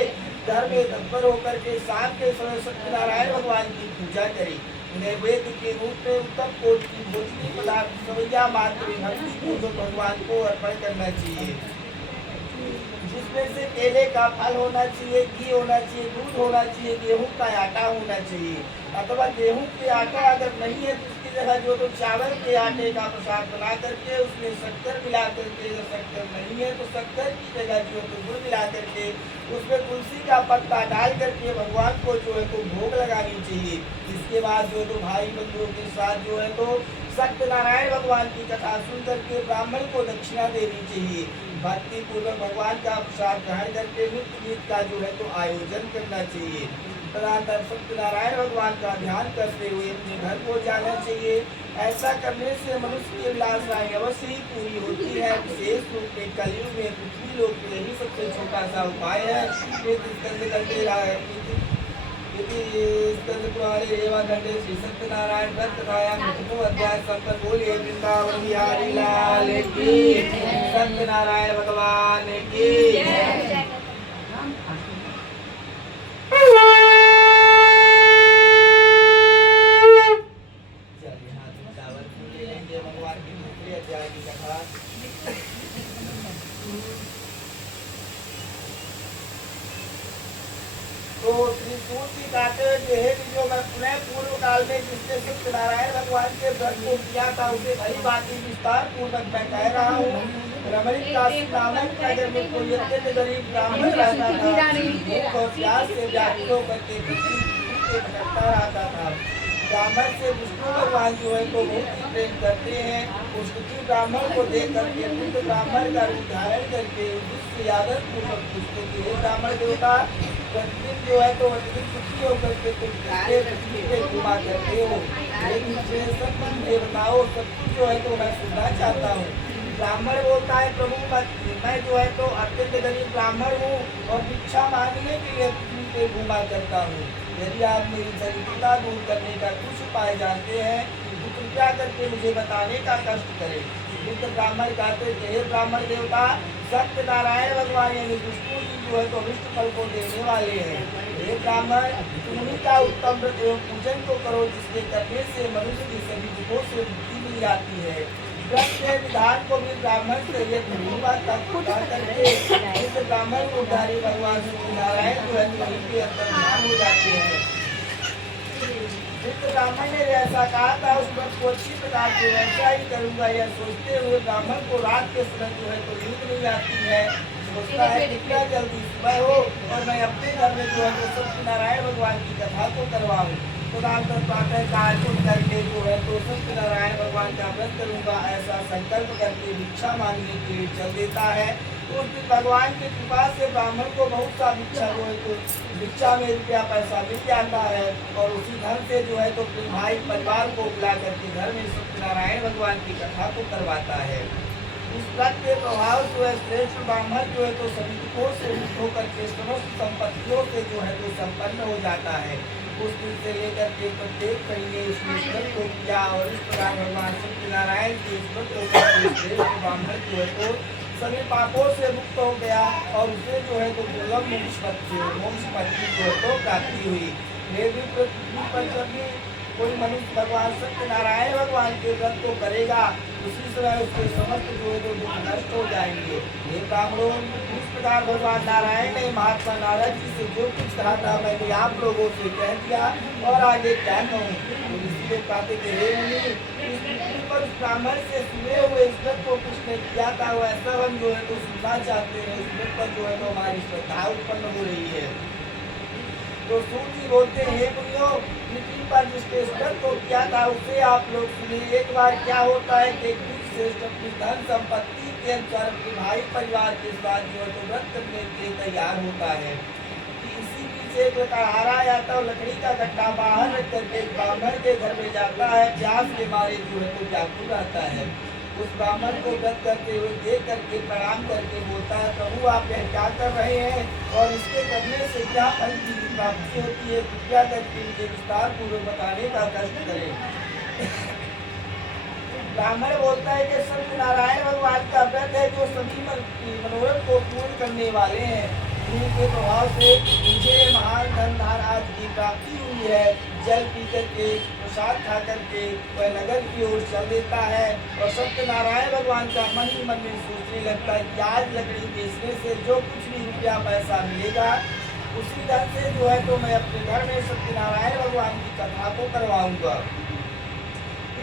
घर में तत्पर होकर के शाम के समय सत्यनारायण भगवान की पूजा करें। नैवेद्य के रूप में उत्तम कोट की भोजनी पदार्थ सवैया मात्र भक्ति पूर्वक भगवान को अर्पण करना चाहिए, जिसमें से केले का फल होना चाहिए, घी होना चाहिए, दूध होना चाहिए, गेहूं का आटा होना चाहिए। अथवा गेहूं के आटा अगर नहीं है तो उसकी जगह जो तो चावल के आटे का प्रसाद बना करके उसमें शक्कर मिला करके, अगर शक्कर नहीं है तो शक्कर की जगह जो है तो गुड़ मिला करके उसमें तुलसी का पत्ता डाल करके भगवान को जो है तो भोग लगानी चाहिए। इसके बाद जो है तो भाई बंधुओं के साथ जो है तो सत्यनारायण भगवान की कथा सुन करके ब्राह्मण को दक्षिणा देनी चाहिए। भक्ति पूर्वक भगवान का प्रसाद ग्रहण करके नित्य गीत का जो है तो आयोजन करना चाहिए। तदनंतर सत्यनारायण भगवान का ध्यान करते हुए अपने घर को जाना चाहिए। ऐसा करने से मनुष्य की अभिलाषाएं अवश्य ही पूरी होती है। विशेष रूप में कलयुग में पृथ्वी लोक में यही सबसे छोटा सा उपाय है। श्री सत्यनारायण व्रत कथायां विष्णु अध्याय संपन्न। बोलिए वृंदावन बिहारी लाल की, सत्यनारायण भगवान की। चलिए हाथ उठाकर पूजे लेंगे भगवान की दूसरे अध्याय की कथा। तो त्रिशूल की कहते हैं कि जो मैं पुनः पूर्व काल में जिसने सत्यनारायण भगवान के व्रत को किया था उसे भली बातें विस्तार पूर्वक मैं कह रहा हूँ। रमणीक काशी नामक नगर में कोई अत्यंत गरीब ब्राह्मण रहता था। भूख और प्यास से व्याकुल होकर के भटकता रहता था। ब्राह्मण से विष्णु भगवान जो है तो बहुत ही प्रेम करते हैं। उस दुखी ब्राह्मण को देख करके बुद्ध ब्राह्मण का रूप धारण करके उससे आदर पूर्वक पूछते कि हे ब्राह्मण देवता, प्रतिदिन जो है तो अत्यधिक दुखी होकर के तुम पृथ्वी पे घुमा करते हो, लेकिन मुझे सब कुछ देवताओं सब कुछ जो है तो मैं सुनना चाहता हूँ। ब्राह्मण बोलता है प्रभु मैं जो है तो अत्यंत गरीब ब्राह्मण हूँ और भिक्षा मांगने के लिए पृथ्वी पे घुमा करता हूँ। यदि आप मेरी दरिद्रता दूर करने का कुछ उपाय जानते हैं तो कृपया करके मुझे बताने का कष्ट करें। बुद्ध ब्राह्मण कहते थे हे ब्राह्मण देवता, सत्यनारायण भगवान यानी विष्णु जी जो है तो विष्णु फल को देने वाले हैं। हे ब्राह्मण, तुम्ही का उत्तम व्रत एवं पूजन को करो जिसके करने से मनुष्य की सभी दुखों से मुक्ति मिल जाती है। व्रत के विधान को भी ब्राह्मण से ये करके इस ब्राह्मण को उद्धारी भगवान सत्यनारायण जो है वहीं के अंदर ध्यान हो जाते हैं। जिस ब्राह्मण ने ऐसा कहा था उस व्रत को अच्छी प्रकार से वैसा ही करूंगा यह सोचते हुए ब्राह्मण को रात के समय जो है तो नींद नहीं आती है। सोचता है कितना जल्दी सुबह हो और मैं अपने घर में जो है तो सत्यनारायण भगवान की कथा को करवाऊँ। प्रातः काल को करके जो है तो सत्यनारायण भगवान का व्रत करूंगा ऐसा संकल्प करके भिक्षा मांगने के लिए चल देता है। तो उस दिन भगवान की कृपा से ब्राह्मण को बहुत सा भिक्षा जो है तो भिक्षा में रुपया पैसा मिल जाता है और उसी धन से जो है तो अपने भाई परिवार को बुला करके घर में सत्यनारायण भगवान की कथा को करवाता है। इस व्रत के प्रभाव जो है श्रेष्ठ ब्राह्मण जो है तो सभी दुखों से मुक्त होकर के समस्त संपत्तियों से जो है तो संपन्न हो जाता है। उस दिन से लेकर के प्रत्येक महीने इस व्रत को किया और इस प्रकार भगवान सत्यनारायण के इस व्रत को श्रेष्ठ ब्राह्मण जो है तो सभी पापों से मुक्त हो गया और उसे जो है तो दुर्लभ मोक्ष पत्ती जो है तो प्राप्ति हुई। पृथ्वी पर जब भी कोई मनुष्य भगवान सत्यनारायण भगवान के व्रत को करेगा उसी समय उसके समस्त जो है तो दुख नष्ट हो जाएंगे। ये ब्राह्मणों इस प्रकार भगवान नारायण ने महात्मा नारद जी से जो कुछ कहा था मैंने आप लोगों से कह दिया और आगे क्या कहूँ। तो इसलिए कहते थे हे मुनि, इस पृथ्वी पर ब्राह्मण से सुने हुए इस व्रत को किसने किया था वैसा हम जो है तो सुनना चाहते हैं। इस व्रत पर जो है तो हमारी श्रद्धा उत्पन्न हो रही है। तो सूत जी बोलते हैं हे मुनियों, पृथ्वी पर जिसने इस व्रत को किया था उसे आप लोग सुनिए। एक बार क्या होता है कि एक श्रेष्ठ अपनी धन संपत्ति के अनुसार अपने भाई परिवार के साथ जो है तो व्रत करने के लिए तैयार होता है कि इसी बीच एक लकड़हारा आता है और लकड़ी का गट्टा बाहर रख करके ब्राह्मण के घर में जाता है। प्यास के मारे जो है तो व्याकुल रहता है। उस ब्राह्मण को व्रत करते हुए देख करके प्रणाम करके बोलता है प्रभु आप यह क्या कर रहे हैं और इसके करने से क्या फल की प्राप्ति होती है, कृपया करके मुझे विस्तार पूर्वक बताने का कष्ट करें। ब्राह्मण बोलता है कि सत्यनारायण भगवान का व्रत है जो सभी मनोरथ को पूर्ण करने वाले हैं। उनके प्रभाव से मुझे महान धन धान आज की प्राप्ति हुई है। जल पी करके प्रसाद खा करके वह नगर की ओर चल देता है और सत्यनारायण भगवान का मन ही मन में सोचने लगता है कि आज लकड़ी बेचने से जो कुछ भी रुपया पैसा मिलेगा उसी धन से जो है तो मैं अपने घर में सत्यनारायण भगवान की कथा को करवाऊंगा।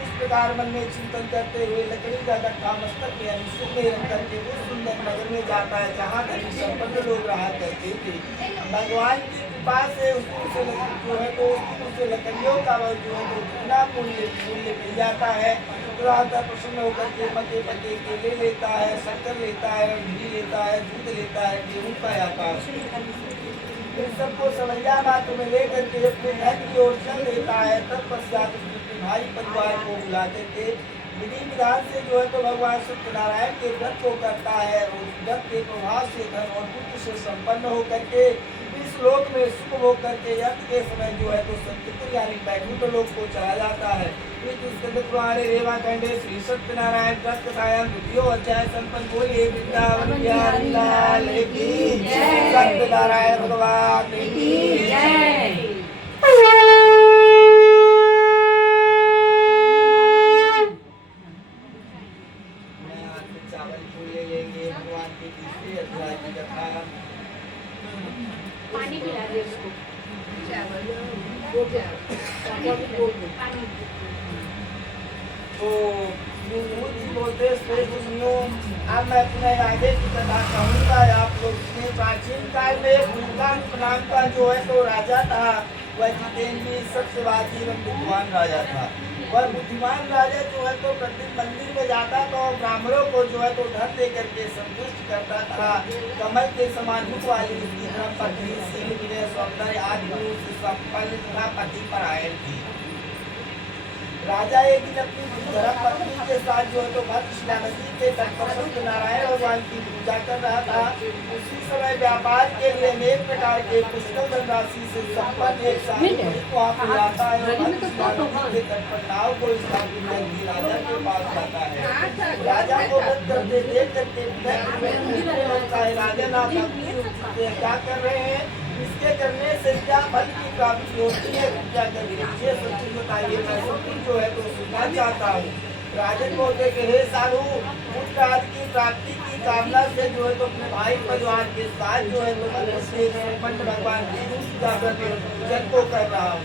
इस प्रकार मन में चिंतन करते हुए लकड़ी का गट्ठा मस्तक में अनुसूत में रख करके उस सुंदर नगर में जाता है जहाँ धनी संपन्न लोग रहा करते थे। भगवान की कृपा से उसको जो है तो उसे लकड़ियों का जो है तो कितना मूल्य मिल जाता है। तो प्रसन्न होकर के पके पके केले लेता है, शक्कर लेता है, घी लेता है, दूध लेता है, गेहूँ का आता है। इन सबको सवैया मात्र में लेकर के अपने घर की ओर चल देता है। तत्पश्चात अपने भाई परिवार को बुला करके विधि विधान से जो है तो भगवान सत्यनारायण के व्रत को करता है। उस व्रत के प्रभाव से धन और पुत्र से संपन्न होकर के विश्व लोक में सुख भोग करके अंत के समय जो है तो सत्यपुर यानी बैकुंठ लोक को चला जाता है। इस स्कंद पुराणे रेवा खंडे श्री सत्यनारायण व्रत कथायां द्वितीय अध्याय संपन्न। बोलिए वृंदावन बिहारी लाल की जय, सत्यनारायण भगवान की जय। चावल फूले लेंगे भगवान के तीसरे अध्याय की कथा। पानी पिला दे उसको। तो बोलते अब मैं अपने आगे की कथा कहूँगा। आप लोग ने प्राचीन काल में भूटान नाम का जो है तो राजा था, वह जितेंद्रीय सत्यवादी एवं बुद्धिमान राजा था। वह बुद्धिमान राजा जो है तो प्रतिदिन मंदिर में जाता तो ब्राह्मणों को जो है तो धन दे करके संतुष्ट करता था। कमल के समान मुख वाली उसकी धर्मपत्नी शील विनय सौंदर्य आदि गुणों से संपन्न तथा पति परायण थी। राजा एक दिन अपनी धर्मपत्नी के साथ जो है तो भद्रशिला नदी के तट पर सत्यनारायण भगवान की पूजा कर रहा था। उसी समय व्यापार के लिए अनेक प्रकार के पुष्कल धनराशि से संपन्न एक साधु वहाँ पर आता है और भद्रशिला नदी के तट पर नाव को स्थापित करके राजा के पास जाता है। राजा को व्रत करते देख करके राजा नाथ क्या कर रहे हैं, इसके करने से क्या फल की प्राप्ति होती है, क्या करिए मुझे सच्ची बताइए, मैं सब जो है तो सुनना चाहता हूँ। राजन बोलते कि हे साधु, पुत्र आदि की प्राप्ति की कामना से जो है तो अपने भाई परिवार के साथ जो है तो संपन्न भगवान की पूजन को कर रहा हूँ।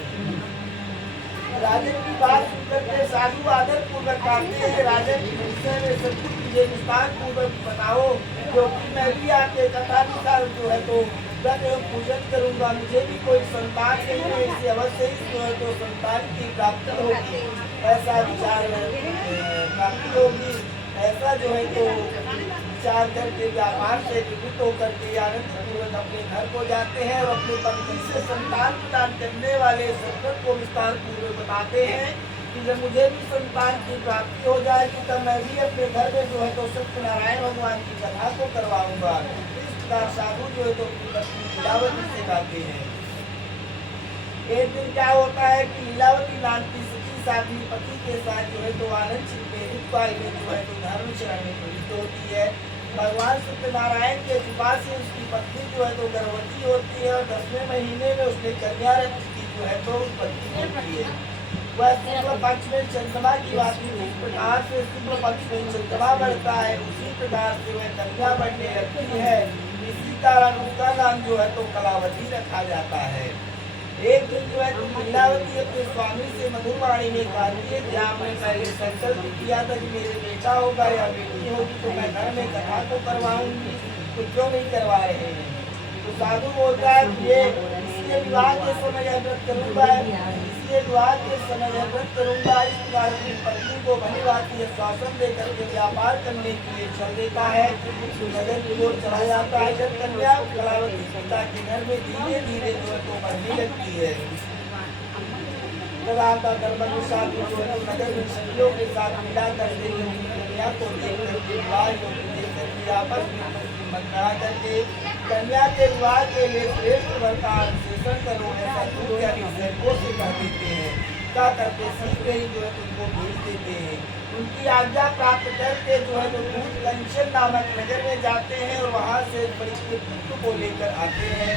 राजन की बात सुनकर के साधु आदर पूर्वक कहते हैं, राजन की विषय में सब कुछ मुझे विस्तार पूर्वक बताओ, क्योंकि मैं भी आपके कथानुसार जो है तो व्रत एवं पूजन करूंगा। मुझे भी कोई संतान नहीं है, इससे अवश्य ही जो है तो संतान की प्राप्ति होगी, ऐसा विचार प्राप्ति होगी। ऐसा जो है तो विचार करके व्यापार से विमुक्त होकर के आनंद पूर्वक अपने घर को जाते हैं और अपने पत्नी से संतान प्रदान करने वाले सत्संग को विस्तार पूर्वक बताते हैं कि जब मुझे भी संतान की प्राप्ति हो जाएगी तब मैं भी अपने घर में जो है तो सत्यनारायण भगवान की कथा को करवाऊंगा। साधु जो है तो लीलावती से गाते हैं। एक दिन क्या होता है कि लीलावती नाम की सखी साध्वी पति के साथ जो है तो आनंद में जो है तो धर्म शरण में प्रवृत्त होती है। भगवान सत्यनारायण के कृपा से उसकी पत्नी जो है तो गर्भवती होती है और 10वें महीने में उसने कन्या रत्न की जो है तो उत्पत्ति होती है। वह शुक्ल पक्ष में चंद्रमा की बात इस प्रकार से शुक्ल पक्ष में चंद्रमा बढ़ता है, उसी प्रकार से वह कन्या बढ़ने लगती है। इसी कारण उसका नाम जो है तो कलावती रखा जाता है। एक दिन जो है तो लीलावती अपने स्वामी से मधुरवाणी में कहती है कि आपने पहले संकल्प किया था कि मेरे बेटा होगा या बेटी होगी तो मैं घर में कथा को करवाऊंगी, तो क्यों नहीं करवा रहे हैं। तो साधु बोलता है ये इसके विवाह के समय व्रत करूंगा, इसके विवाह के समय व्रत करूंगा। इस प्रकार अपनी पत्नी को भली भांति आश्वासन देकर के व्यापार करने के लिए चल देता है। नगर की ओर चला जाता है। जब कन्या कलावती पिता के घर में धीरे धीरे जो है तो बढ़ने लगती है, तब आता धर्मानुसार जो है तो नगर में सखियों के साथ मिला करके कन्या को देख करके विवाह को देख करके आपस में मंत्रणा करके कन्या के विवाह के लिए श्रेष्ठ वर का अनुशेषण करो, ऐसा सेवकों से कह देते हैं। क्या करते शीघ्र ही जो है उनको भेज देते हैं। उनकी आज्ञा प्राप्त करके जो है तो दूध कंचन नामक नगर में जाते हैं और वहाँ से बड़ी के पुत्र को लेकर आते हैं।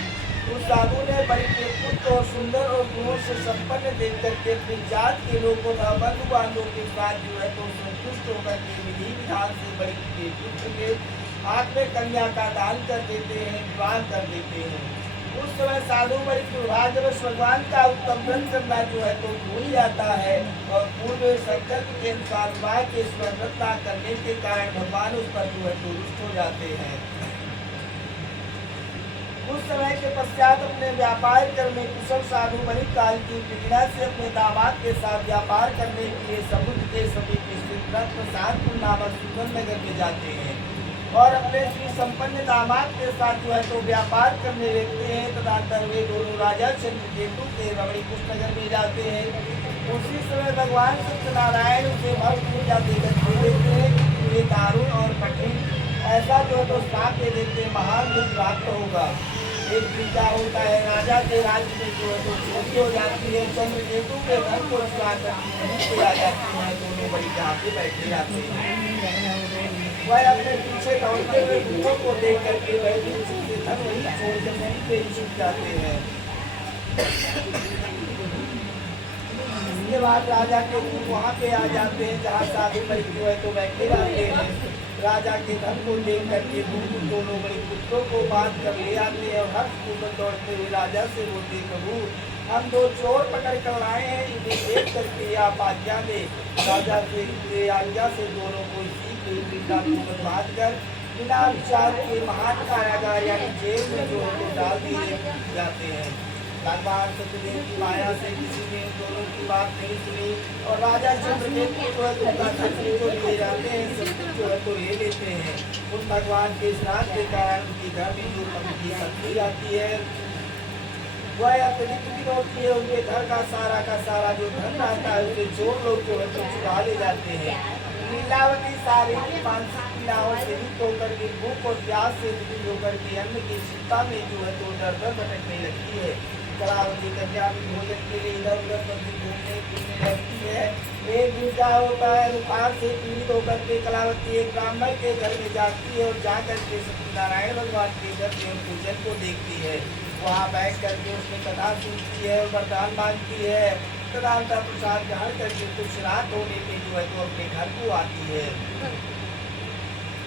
उस साधु ने बड़ी के पुत्र और सुंदर और गुणों से संपन्न देख करके अपनी जात के लोगों तथा बंधु बांधवों के साथ जो है तो संतुष्ट होकर के विधि विधान से बड़ी के पुत्र के हाथ में कन्या का दान कर देते हैं, विवाह कर देते हैं। उस समय साधु बड़ी दुर्भाग्यवश भगवान का उत्तम व्रत करना जो है तो भूल जाता है और पूर्व संकल्प के अनुसार विवाह के व्रत न करने के कारण भगवान उस पर जो है तो रुष्ट हो जाते हैं। उस समय के पश्चात अपने व्यापार करने कुशल साधु बड़ी काल की प्रेरणा से अपने दामाद के साथ व्यापार करने के लिए समुद्र के समीप स्थित रत्नसारपुर नामक सुंदर नगर में जाते हैं और अपने श्री संपन्न दामाद के साथ जो है तो व्यापार करने लगते हैं। तदंतर वे दोनों राजा चंद्रकेतु के रमणी कुश नगर में जाते हैं। उसी समय भगवान सत्यनारायण उसे भक्त पूजा देकर दे देते हैं कि ये दारुण और कठिन ऐसा जो है तो श्राप दे देते महान दुख प्राप्त होगा। एक दिन क्या होता है, राजा के राज्य में जो है तो चोरी हो जाती है। चंद्रकेतु के घर को चुरा कर नीचे आ जाती है। दोनों बड़ी जहाँ पे बैठे जाते हैं, वह अपने पीछे दौड़ते हुए दूतों को देख करके वह भी उसी से धन वही छोड़ कर वहीं पे ही छुप जाते हैं। इसके बाद राजा के दूत वहाँ पे आ जाते हैं जहाँ साधु भाई जो है तो बैठे रहते हैं। राजा के धन को देख करके दूत दोनों बड़े पुत्रों को बांध कर ले आते हैं और हर्ष पूर्वक दौड़ते हुए राजा से बोलते, प्रभु हम दो चोर पकड़ कर लाए हैं, इन्हें देख करके आप आज्ञा दे। राजा से आज्ञा से दोनों को पूर्वक बांध कर बिना विचार के महान कारागार यानी जेल में जो है तो डाल दिए जाते हैं। भगवान सत्यदेव की माया से किसी ने दोनों की बात नहीं सुनी और राजा चंद्रकेतु जो है तो ले जाते हैं, सब कुछ जो है तो ले लेते हैं। उन भगवान के स्नान के कारण उनकी घर में जो की शक्ति आती है वह अत्यधिक होती है। उनके घर का सारा जो धन रहता है उसे चोर लोग जो है तो चुरा ले जाते हैं। लीलावती शारीरिक मानसिक पीड़ाओं से युक्त होकर के भूख और प्यास से दुखी होकर के अन्न की चिंता में जो है तो दर दर भटकने लगती है। कलावती कन्या भी भोजन के लिए इधर उधर घूमने फिरने लगती है। एक दिन क्या होता है, बुखार से पीड़ित होकर के कलावती एक ब्राह्मण के घर में जाती है और जाकर के सत्यनारायण भगवान के घर में पूजन को देखती है। वहाँ बैठ करके उसने कथा सुनती है और वरदान मांगती है। प्रदान का प्रसाद ग्रहण करके कुछ रात होने पे जो है तो अपने घर को आती है।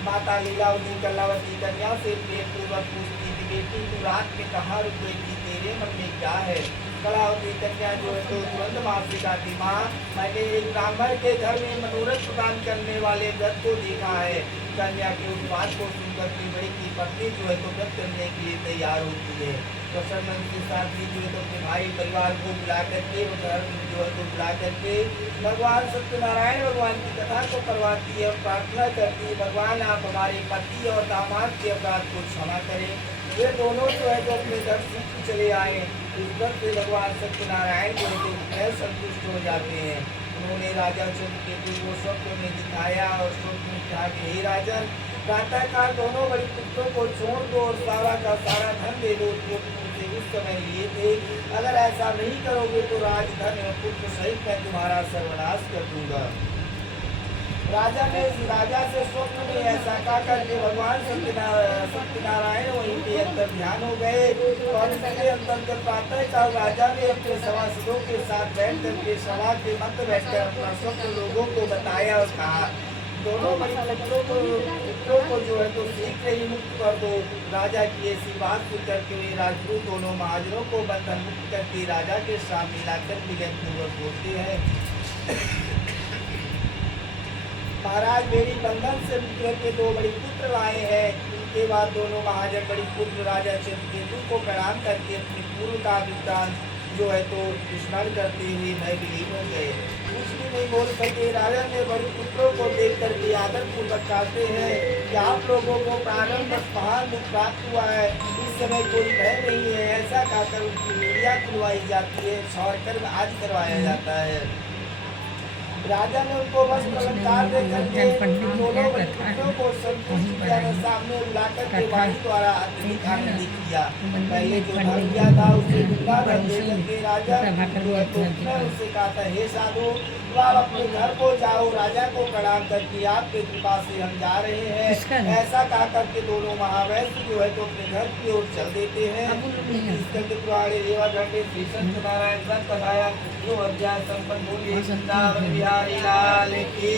माता लीलावती कलावती कन्या से प्रेम पूर्वक पूछती थी, बेटी तू रात में कहाँ रुक गई थी, तेरे मन में क्या है। कलावती कन्या जो है तो तुरंत माँ से कहती, माँ मैंने एक ब्राह्मण के घर में मनोरथ प्रदान करने वाले व्रत को देखा है। कन्या की उस बात को सुनकर के बड़ी की पत्नी जो है तो व्रत करने के लिए तैयार होती है। प्रसन्न के साथ ही जो है तो अपने भाई परिवार को बुला करके घर जो है तो बुला करके भगवान सत्यनारायण भगवान की कथा को करवाती है और प्रार्थना करती है, भगवान आप हमारे पति और दामाद के अपराध को क्षमा करें। वे दोनों जो है तो अपने घर सीख चले आए। इस व्रत से भगवान सत्यनारायण जो है तो संतुष्ट हो जाते हैं। उन्होंने राजा चंद्रकेतु को स्वप्न में दिखाया और स्वप्न में कहा कि हे राजन, प्रातःकाल दोनों बड़े पुत्रों को छोड़ दो और सारा का सारा धन दे दो जो तुमसे उस समय लिए थे। अगर ऐसा नहीं करोगे तो राजधन और पुत्र सहित मैं तुम्हारा सर्वनाश कर दूंगा। राजा से स्वप्न में ऐसा कहा करके भगवान सत्यनारायण वहीं पे अंदर ध्यान हो गए और इसके अंतर्गत प्रातःकाल राजा ने अपने सभासदों के साथ बैठ करके सभा के मध्य बैठकर अपना स्वप्न लोगों को बताया और कहा, दोनों बड़े पुत्रों को जो है तो शीघ्र ही मुक्त कर दो। राजा की ऐसी बात सुन करके वे राजपूत दोनों महाजनों को बंधन मुक्त करके राजा के सामने लाकर विनय पूर्वक बोलते हैं, महाराज मेरी बंधन से मुक्त करके दो बड़ी पुत्र लाए हैं। इनके बाद दोनों महाजन बड़ी पुत्र राजा चंद्रकेतु को प्रणाम करके अपने पूर्व का वृत्तांत जो है तो स्मरण करते हुए भय विलीन हो गए। कुछ भी नहीं बोल सके। राजा ने बड़े पुत्रों को देख करके आदर पूर्वक कहते हैं कि आप लोगों को प्रारंभ महान दुख प्राप्त हुआ है, इस समय कोई भय नहीं है। ऐसा कहकर उनकी मीडिया खुलवाई जाती है, सौर कर्म आज करवाया जाता है। राजा ने उनको वस्त्र अलंकार दे करके दोनों पुत्रों को संतुष्ट किया, सामने बुलाकर के वाणी द्वारा अत्यधिक आनंदित किया। पहले जो धन दिया था उसे दुर्गा धन दे करके राजा उससे कहा था, हे साधु आप अपने घर को जाओ, राजा को प्रणाम करके आपके कृपा से हम जा रहे हैं। ऐसा कहा करके दोनों महावैश्य जो है तो अपने घर की ओर चल देते हैं। श्री सत्यनारायण व्रत कथाया जो अध्याय संपन्न बोलिए वृंदावन बिहारी लाल की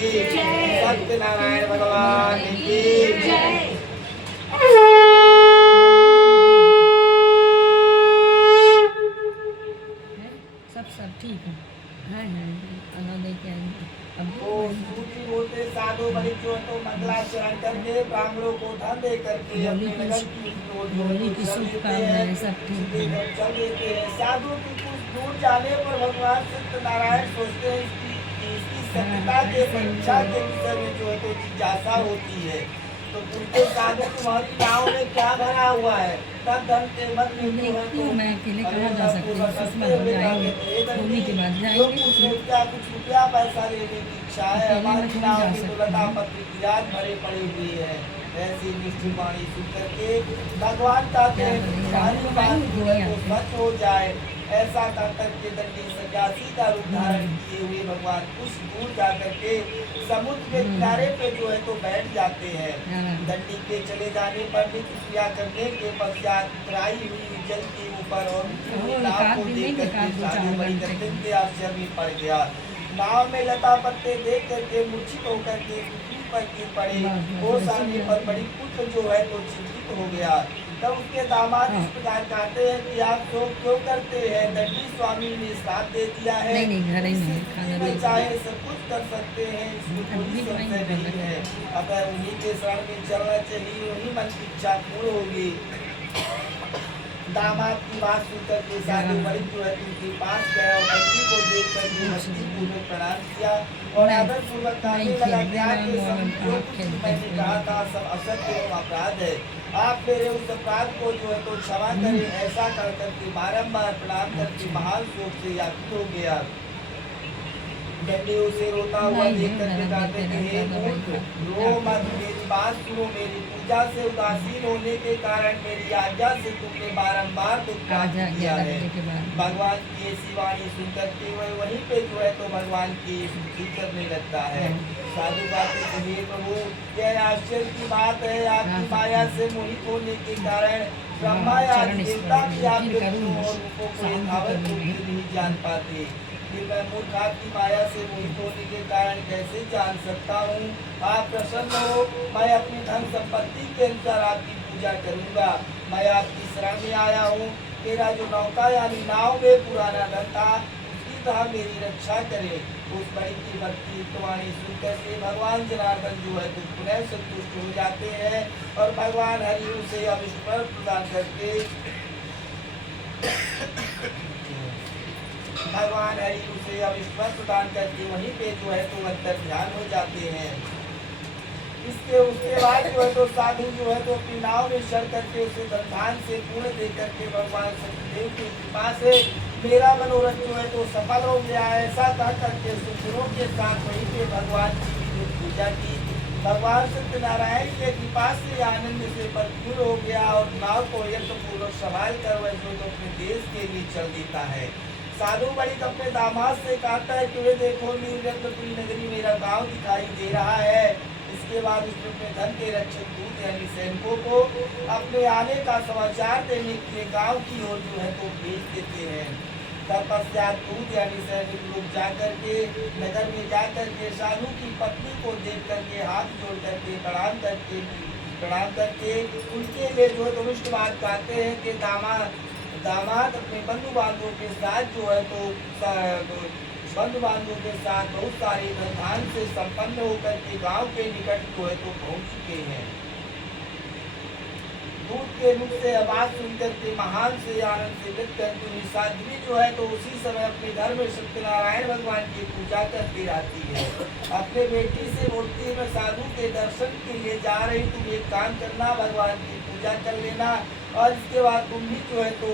सत्यनारायण भगवान की जय। सब ठीक है। बोलते साधु बलि जो तो मंगलाचरण करके ब्राह्मणों को धन दे करके अपने नगर की शुभकामनाएं सब चल देते हैं। साधु की कुछ दूर जाने पर भगवान सत्यनारायण सोचते हैं इसकी सत्यता के परीक्षा के विषय में जो है तो जिज्ञासा होती है। तो पूछते साधु तुम्हारी गाँव में क्या भरा हुआ है, तब धन के मत मैं अकेले कहाँ जा सकती हूँ, जाएंगे होली के बाद जाएंगे। कुछ रुपया पैसा लेने की इच्छा है, हमारे गाँव में तो लता पत्र की याद भरे पड़ी हुई है। ऐसी निष्ठुर वाणी सुन करके भगवान चाहते हैं कि सारी बात जो है वो सच हो जाए। ऐसा कहकर के दंडी सन्यासी का रूप धारण किए हुए भगवान कुछ दूर जाकर के समुद्र के किनारे पे जो है तो बैठ जाते हैं। दंडी के चले जाने पर भी क्रिया करने के पश्चात उतराई हुई जल के ऊपर और नाव को देख करके साधु बड़ी अत्यंत आश्चर्य में पड़ गया। नाव में लता पत्ते देख करके मूर्छित होकर के पृथ्वी पर गिर पड़े। होश आने पर बड़ी पुत्र जो है तो चिंतित हो गया। तब उसके दामाद इस प्रकार कहते हैं कि आप शोक क्यों करते हैं? दंडी स्वामी ने श्राप दे दिया है, इसमें चाहे सब कुछ कर सकते हैं, इसमें कोई संशय नहीं है। अगर उन्हीं के शरण में चलना चाहिए, उन्हीं मन की इच्छा पूर्ण होगी। दामाद की बात सुनकर के साधु बड़ी जो है उनके पास गया और दंडी को देख कर भक्ति पूर्वक प्रणाम किया और आदर पूर्वक कहने लगा कि आपके जो कुछ मैंने कहा था सब असत्य एवं अपराध है। आप मेरे उस अपराध को जो है तो क्षमा करें। ऐसा कर करके बारम्बार प्रणाम करके महान शोक से व्याकुल हो गया। दंडी उसे रोता हुआ देख करके कहते कि हे मूर्ख, रो मत, मेरी बात सुनो। मेरी पूजा से उदासीन होने के कारण मेरी आज्ञा से तुमने बारंबार दुख प्राप्त किया है। भगवान की ऐसी वाणी सुनकर के वह वहीं पे जो है तो भगवान की स्तुति करने लगता है। साधु बातें कि हे प्रभु, यह आश्चर्य की बात है, आपकी माया से मोहित होने के कारण ब्रह्मा या देवता भी आपके रूपों को यथावत रूप से नहीं जान पाते। कि मैं मूर्ख आपकी माया से मोहित होने के कारण कैसे जान सकता हूँ? आप प्रसन्न हो, मैं अपनी धन संपत्ति के अनुसार आपकी पूजा करूँगा। मैं आपकी शरण में आया हूँ। मेरा जो नौका यानी नाव में पुराना धन था, उसकी तरह मेरी रक्षा करे। उस बड़ी की भक्ति वाणी सुनकर के भगवान जनार्दन जो है तो पुनः संतुष्ट हो जाते हैं और भगवान हरि उसे अभिष्ट फल प्रदान करके भगवान हरि उसे अविश्वास प्रदान करके वहीं पे जो है तो अंतर ध्यान हो जाते हैं। उसके बाद जो है तो साधु जो है तो अपनी नाव में चढ़ करके उसे धन से पूर्ण दे करके भगवान सत्यदेव की कृपा से मेरा मनोरथ जो है तो सफल हो गया है। ऐसा कह करके सुखरों के साथ वहीं पे भगवान की पूजा की। भगवान सत्यनारायण के कृपा से आनंद से भरपूर हो गया और नाव को यत्नपूर्वक संभाल कर वह जो तो अपने देश के लिए चल देता है। साधु बड़ी अपने दामाद से कहता है कि वे देखो नीलरत्नपुरी नगरी मेरा गांव दिखाई दे रहा है। इसके बाद उसने अपने धन के रक्षक दूत यानी सैनिकों को अपने आने का समाचार देने के लिए गांव की ओर जो है तो भेज देते हैं। तत्पश्चात दूत यानी सैनिक लोग जाकर के नगर में जाकर के साधु की पत्नी को देख करके हाथ जोड़ करके प्रणाम करके उनके लिए जो है तो बात कहते हैं कि दामाद अपने बंधु बांधवों के साथ जो है तो बंधु बांधवों के साथ बहुत सारे धन से संपन्न होकर के गांव के निकट जो है तो पहुंच चुके हैं। दूत के मुख से आवाज सुनकर के महान से आनंद से व्यक्त करती हुई साध्वी जो है तो उसी समय अपने घर में सत्यनारायण भगवान की पूजा करती रहती है। अपने बेटी से बोलती है मैं साधु के दर्शन के लिए जा रही, तुम एक काम करना, भगवान की पूजा कर लेना और इसके बाद तुम भी जो है तो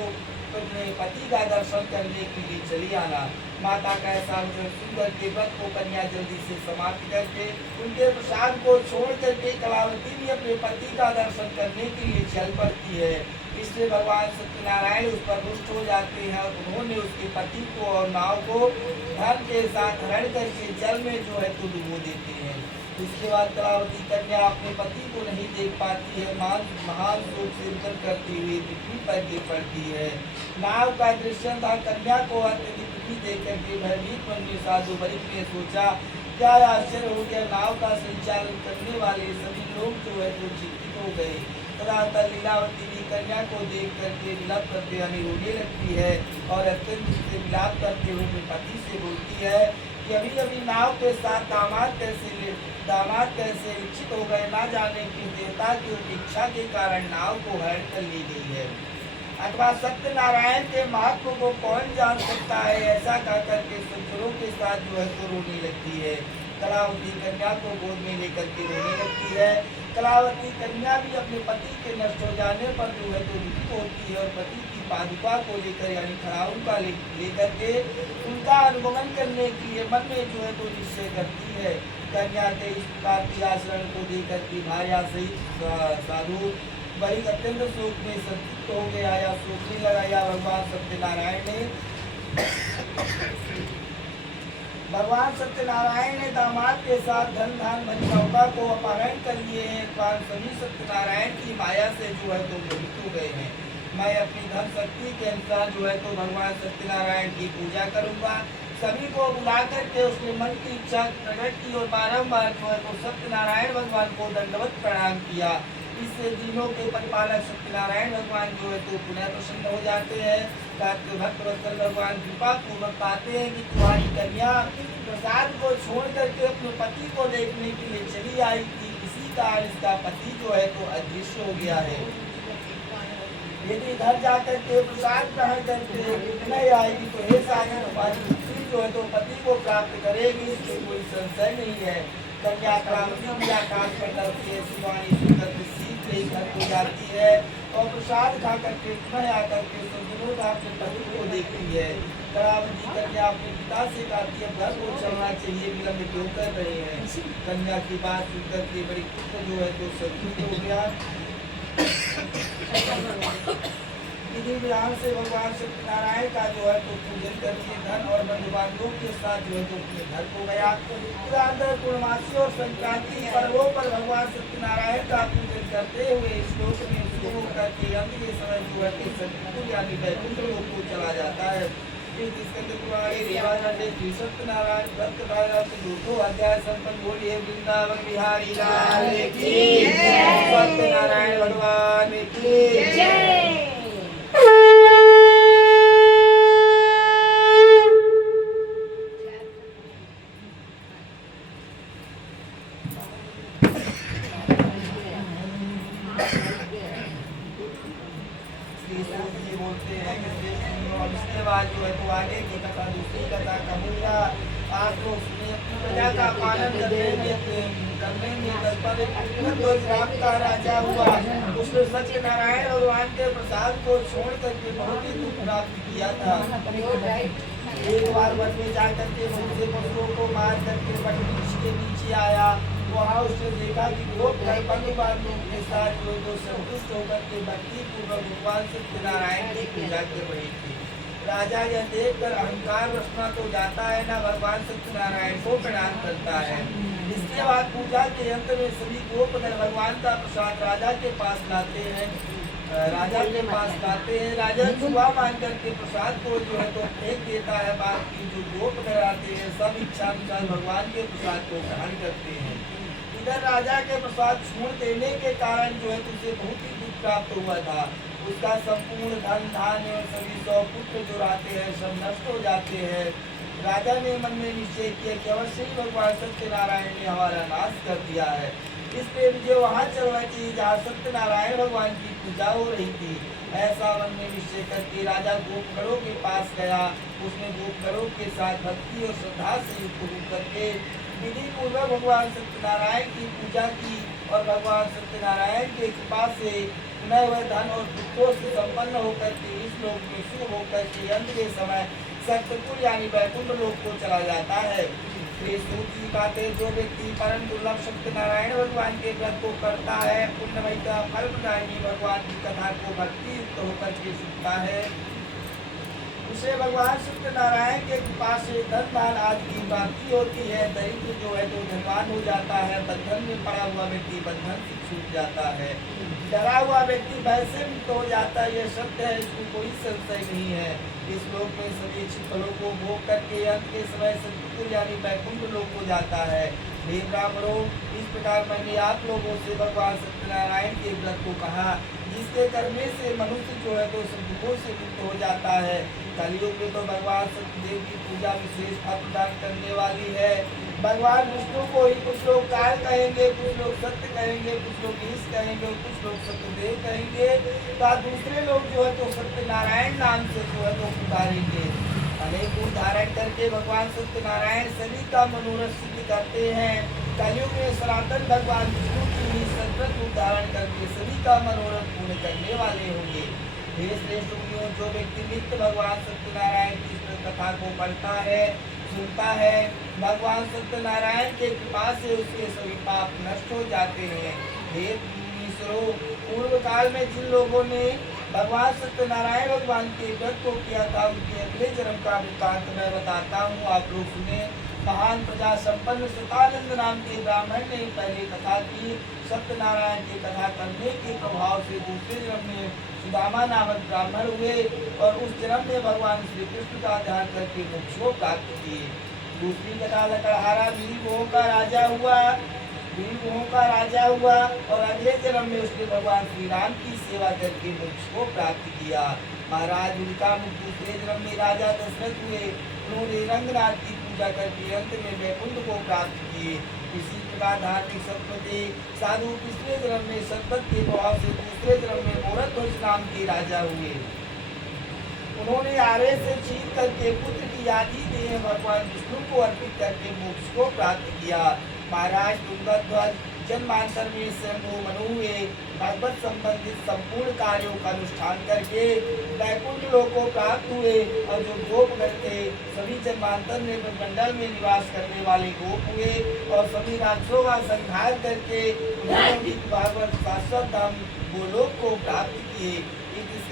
अपने पति का दर्शन करने के लिए चली आना। माता का ऐसा सुंदर के व्रत को कन्या जल्दी से समाप्त करके उनके प्रसाद को छोड़ करके कलावती भी अपने पति का दर्शन करने के लिए चल पड़ती है। इसलिए भगवान सत्यनारायण उस पर रुष्ट हो जाते हैं और उन्होंने उसके पति को और नाव को धन के साथ हरण करके जल में जो है तो डुबो देते हैं। इसके बाद कलावती कन्या अपने पति को नहीं देख पाती है, महान शोक से रुदन करती हुई पृथ्वी पर गिर पड़ती है। नाव का दृश्य था, कन्या को अत्यधिक दुखी देख करके भयभीत मन में साधु बरिक ने सोचा क्या आश्चर्य हो गया। नाव का संचालन करने वाले सभी लोग जो है तो चिंतित हो गए। तदनंतर लीलावती भी कन्या को देख करके विलाप करते यानी रोने लगती है और अत्यंत से विलाप करते हुए अपने पति से बोलती है कि अभी अभी नाव के साथ दामाद कैसे इच्छित हो गए, ना जाने कि देवता की इच्छा के कारण नाव को हरण कर ली गई है अथवा सत्यनारायण के महत्व को कौन जान सकता है। ऐसा कह करके सुंदरों के साथ जो है तो रोने लगती है। कलावती कन्या को गोद में लेकर के रोने लगती है। कलावती कन्या भी अपने पति के नष्ट हो जाने पर जो है तो दुखी होती है और पति की पादुका को लेकर यानी खड़ाऊ का लेकर के उनका अनुगमन करने के लिए मन में जो है तो निश्चय करती है। कन्या के इस प्रकार की आचरण को देकर के भार्या सहित साधु बड़ी अत्यंत शोक में संतुष्ट हो गया या सोचने लगा या भगवान सत्यनारायण ने दामाद के साथ धन धान धनौका को अपहरण कर लिए हैं। सभी सत्यनारायण की माया से जो है तो मोहित हो गए हैं। मैं अपनी धन शक्ति के अनुसार जो है तो भगवान सत्यनारायण की पूजा करूंगा। सभी को बुला करके उसने मन की इच्छा प्रकट की और बारंबार जो है तो सत्यनारायण भगवान को दंडवत प्रणाम किया। इससे दिनों के परिपालक सत्यनारायण भगवान जो है तो पुनः प्रसन्न हो जाते हैं। भक्त वत्सल भगवान कृपा पूर्वक पाते हैं कि तुम्हारी कन्या प्रसाद को छोड़ करके अपने पति को देखने के लिए चली आई थी, इसी कारण इसका पति जो है तो अदृश्य हो गया है। यदि घर जाकर के प्रसाद ग्रहण करके नहीं आएगी तो हे सागर तुम्हारी पुत्री जो है तो पति को प्राप्त करेगी, इसमें कोई संशय नहीं है। कन्या क्रांति भी आकाश में करती है, शिवानी सुंदर सीख रही घर को जाती है और प्रसाद खा करके पुनः आकर के सुंदर अपने पति को देखती है। करावती कन्या अपने पिता से कहती है घर को चलना चाहिए, विलंब क्यों कर रहे हैं। कन्या की बात सुनकर के बड़ी पुत्र जो है तो संतुष्ट हो गया। विधि विधान से भगवान सत्यनारायण का जो है तो पूजन करके धन और बंधु बांधवों के साथ जो है तो अपने घर को गया। पूर्णमासी और संक्रांति पर्वों पर भगवान सत्यनारायण का पूजन करते हुए श्लोक में शुरू करके अंत के समय जो है तो सतपुर यानी वैकुंठ लोक को चला जाता है। सत्यनारायण भक्त दूसरो अध्याय संपन्न। बोलिए वृंदावन बिहारी लाल की सत्यनारायण भगवान की जय। बोलते हैं कि इसके बाद जो है तो आगे की कथा दूसरी कथा कहूँगा। आप लोग प्रजा का पालन करने में तत्पर का राजा हुआ। उसने सत्यनारायण भगवान के प्रसाद को छोड़ करके बहुत ही दुख प्राप्त किया था। एक बार वन में जाकर के दूसरे पशुओं को मार करके वृक्ष के नीचे आया। वहाँ उसने देखा कि लोग बंधु बांधवों के साथ जो संतुष्ट होकर के भक्ति पूर्वक भगवान सत्यनारायण की पूजा कर रही थी। राजा यह देखकर अहंकार रचना तो जाता है ना भगवान सत्यनारायण को प्रणाम करता है। इसके बाद पूजा के अंत में सभी गोपधन भगवान का प्रसाद राजा के पास लाते हैं। राजा छुआ मान करके प्रसाद को जो है तो फेंक देता है। बाकी जो गोपधन आते हैं सब इच्छा अनुसार भगवान के प्रसाद को ग्रहण करते हैं। इधर राजा के प्रसाद छोड़ देने के कारण जो है उसे बहुत ही दुख प्राप्त हुआ था। उसका संपूर्ण धन धान्य और सभी 100 पुत्र जो रहते हैं सब नष्ट हो जाते हैं। राजा ने मन में निश्चय किया कि अवश्य ही भगवान सत्यनारायण ने हमारा नाश कर दिया है। इसलिए मुझे वहाँ चलना चाहिए जहाँ सत्यनारायण भगवान की पूजा हो रही थी। ऐसा मन में निश्चय करके राजा गोपकरों के पास गया। उसने गोपकरों के साथ भक्ति और श्रद्धा से युक्त करके विधि पूर्वक भगवान सत्यनारायण की पूजा की और भगवान सत्यनारायण के कृपा से पुनः वह धन और पुत्रों से संपन्न होकर के इस लोक में शुभ होकर के अंत के समय सत्यपुर यानी वैकुंठ लोक को चला जाता है। जो व्यक्ति परम दुर्लभ सत्यनारायण भगवान के व्रत को करता है, पुण्यमय का फल प्रदायिनी भगवान की कथा को भक्ति युक्त होकर के सुनता है, उसे भगवान सत्यनारायण के कृपा से धन दान आदि की प्राप्ति होती है। दरिद्र जो है तो धनवान हो जाता है। बंधन में पड़ा हुआ व्यक्ति बंधन से छूट जाता है। डरा हुआ व्यक्ति भय से मुक्त हो जाता है। यह सत्य है, इसमें कोई संशय नहीं है। इस लोक में सभी इच्छित फलों को भोग करके अंत के समय सतपुर यानी वैकुंठ लोक को जाता है। हे ब्राह्मणों, इस प्रकार मैंने आप लोगों से भगवान सत्यनारायण के व्रत को कहा, जिसके करने से मनुष्य जो है तो सब दुखों से मुक्त हो जाता है। कलयुग में तो भगवान सत्यदेव की पूजा विशेष फल प्रदान करने वाली है। भगवान विष्णु को ही कुछ लोग काल कहेंगे, कुछ लोग सत्य कहेंगे, कुछ लोग ईश कहेंगे और कुछ लोग सत्यदेव कहेंगे। तो दूसरे लोग जो है तो सत्यनारायण नाम से जो है तो पुकारेंगे। अनेक रूप धारण करके भगवान सत्यनारायण सभी का मनोरथ सिद्ध करते हैं। कलयुग में सनातन भगवान विष्णु की ही सतत रूप धारण करके सभी का मनोरथ पूर्ण करने वाले होंगे। हे श्रेष्ठ मुनियों, जो व्यक्ति नित्य भगवान सत्यनारायण की कथा को पढ़ता है, सुनता है। भगवान सत्यनारायण के कृपा से उसके सभी पाप नष्ट हो जाते हैं। हे मुनीश्वरों, पूर्व काल में जिन लोगों ने भगवान सत्यनारायण भगवान के व्रत को किया था, उनके अगले जन्म का वृत्तांत मैं बताता हूँ, आप लोग सुने। महान प्रजा संपन्न सतानंद नाम के ब्राह्मण ने पहले कथा की। सत्यनारायण की कथा करने के प्रभाव से दूसरे जन्म में सुदामा नामक ब्राह्मण हुए और उस जन्म में भगवान श्री कृष्ण का ध्यान करके मोक्ष को प्राप्त किए। दूसरी कथा लकड़हारा वीरभोह का राजा हुआ। वीरभोह का राजा हुआ और अगले जन्म में उसने भगवान श्री राम की सेवा करके मोक्ष को प्राप्त किया। महाराज उनका दूसरे जन्म में राजा दशरथ हुए। उन्होंने रंगनाथ की पूजा करके अंत में वैकुंठ को प्राप्त किए। इसी प्रकार धार्मिक सत्पति साधु पिछले जन्म में सतपथ के प्रभाव से दूसरे जन्म में मोरध्वज नाम के राजा हुए। उन्होंने आरे से छीन करके पुत्र की आधी देह भगवान विष्णु को अर्पित करके मोक्ष को प्राप्त किया। महाराज तुंगध्वज जन्मांतर में स्वयं मनु हुए। भगवत संबंधित संपूर्ण कार्यों का अनुष्ठान करके वैकुंठ लोक को प्राप्त हुए और जो गोपगण थे सभी जन्मांतर में मंडल में निवास करने वाले गोप हुए और सभी राक्षसों का संहार करके भागवत शाश्वत धाम गोलोक को प्राप्त किए।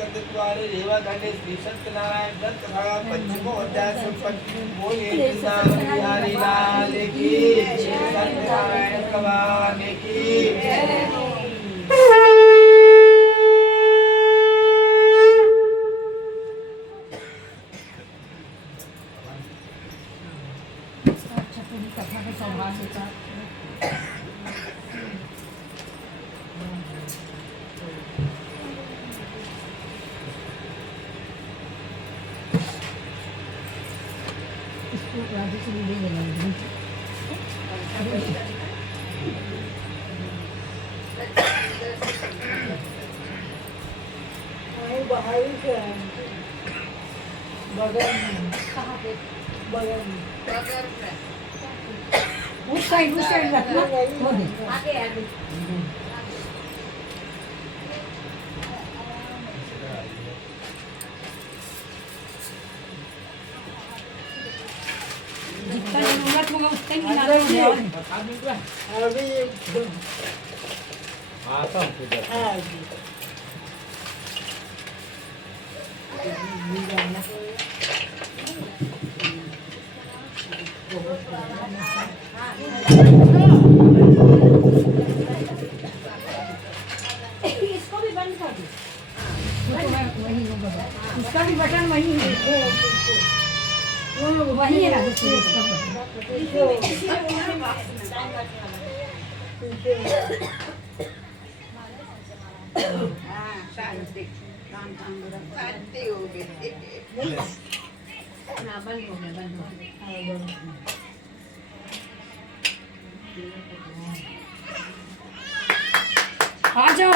रेवा खंडे श्री सत्यनारायण व्रत कथा पंचमो अध्याय संपत्ति बोले वृंदावन बिहारी लाल की सत्यनारायण भगवान की उस साइड रखना आगे आगे जितना जरूरत होगा उतना ही मिलाना इसको भी बंद कर दो। उसका भी बटन वही है, वो वही है ना शांति हो गई। ना बंद हो गया, बंद हो गया। आ जाओ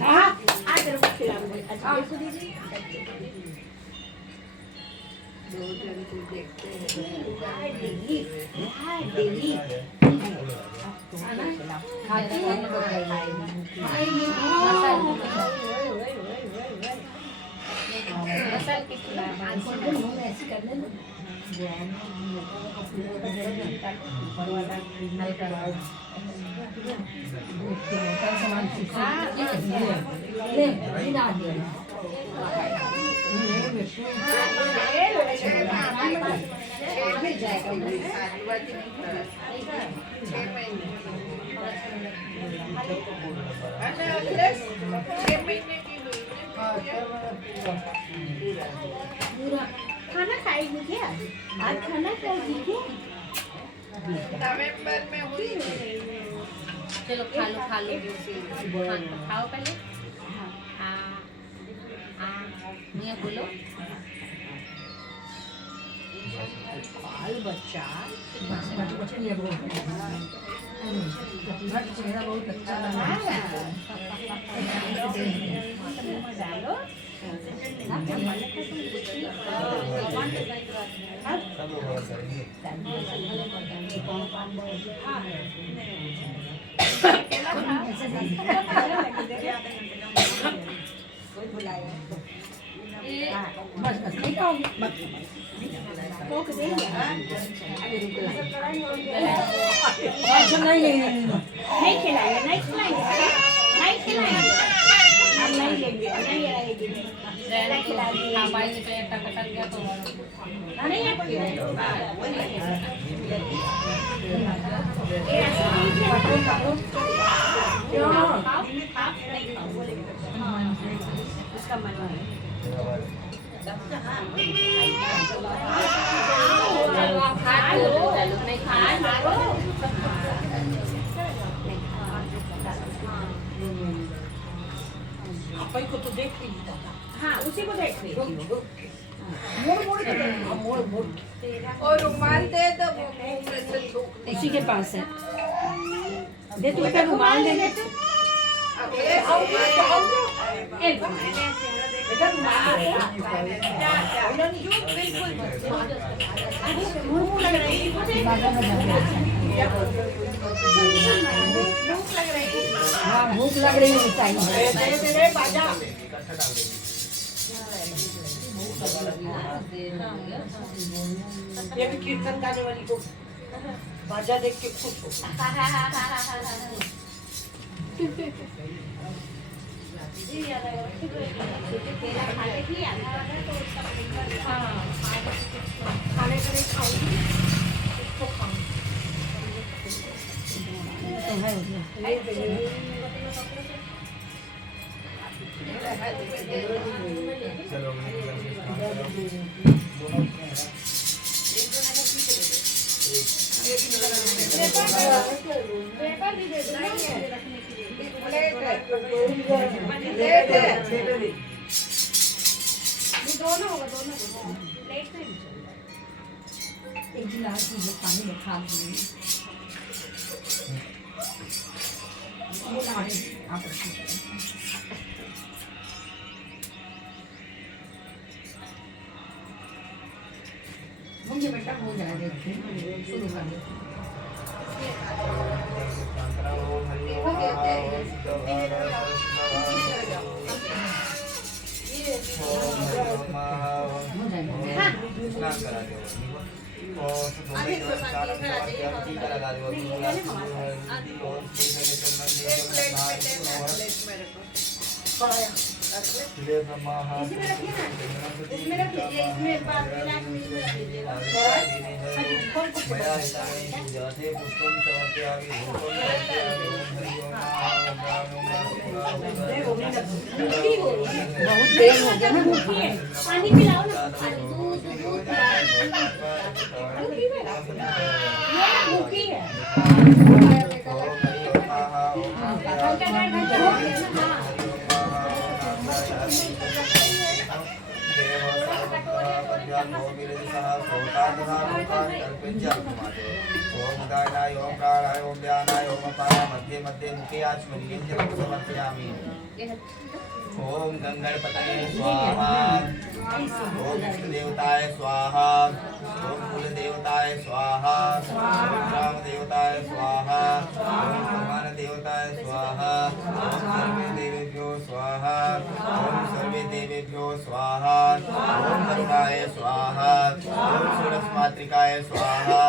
हाँ आज रुक के अच्छा इसको दीजिए। दो जन को देखते हैं। डेली खाती है मसाल की ऐसी कर लेना सामान खाना खाएगी क्या? आज खाना खाएगी क्या? नवंबर में हुई। चलो खा लो खाओ पहले। मियाँ बोलो बाल बच्चा चेहरा बहुत अच्छा लगा डालो बस नहीं खाऊंगी पोक देंगे नहीं खिलाएंगे नहीं खिलाएंगे नहीं खिलाएंगे अब नहीं लेंगे नहीं आएगी नहीं खिलाएंगे थांबायचं ते टक घ्या तो नहीं आती उसका मन खा लो नाही खा लो अपन को तो देख रही है हाँ उसी को देख रही थी और रुमाल दे दो वो मुंह में से थूक दे। उसी के पास है दे तू उसका रुमाल दे दे तू अबे आओ बेटा रुमाल मुंह लग रही हाँ भूख लग रही है चाहिए ये भी कीर्तन गाने वाली को बाजा देख के खुश हो खाने के लिए खाऊंगी इसको खाऊंगी दोनों होगा दोनों प्लेट में एक गिलास में पानी में खा दूंगी मुझे बेटा हो जाएगा शुरू कर दो इसमें रख लीजिए इसमें बात बहुत देर हो गया ना पानी पिलाओ ना दूध भूखी है मध्ये मध्ये मुखे आचमनीयं समर्पयामि। ओम गंगणपतये स्वाहा। ओम इष्ट देवताय स्वाहा। ओम कुल देवताय स्वाहा। ओम ग्राम देवताय स्वाहा। ओम भगवान देवताय स्वाहा। ओम सर्वे देवेभ्यो स्वाहा। ओम सर्वे देवेभ्यो स्वाहा। ओम करुणाय स्वाहा। ओम षोडशमातृकाय स्वाहा।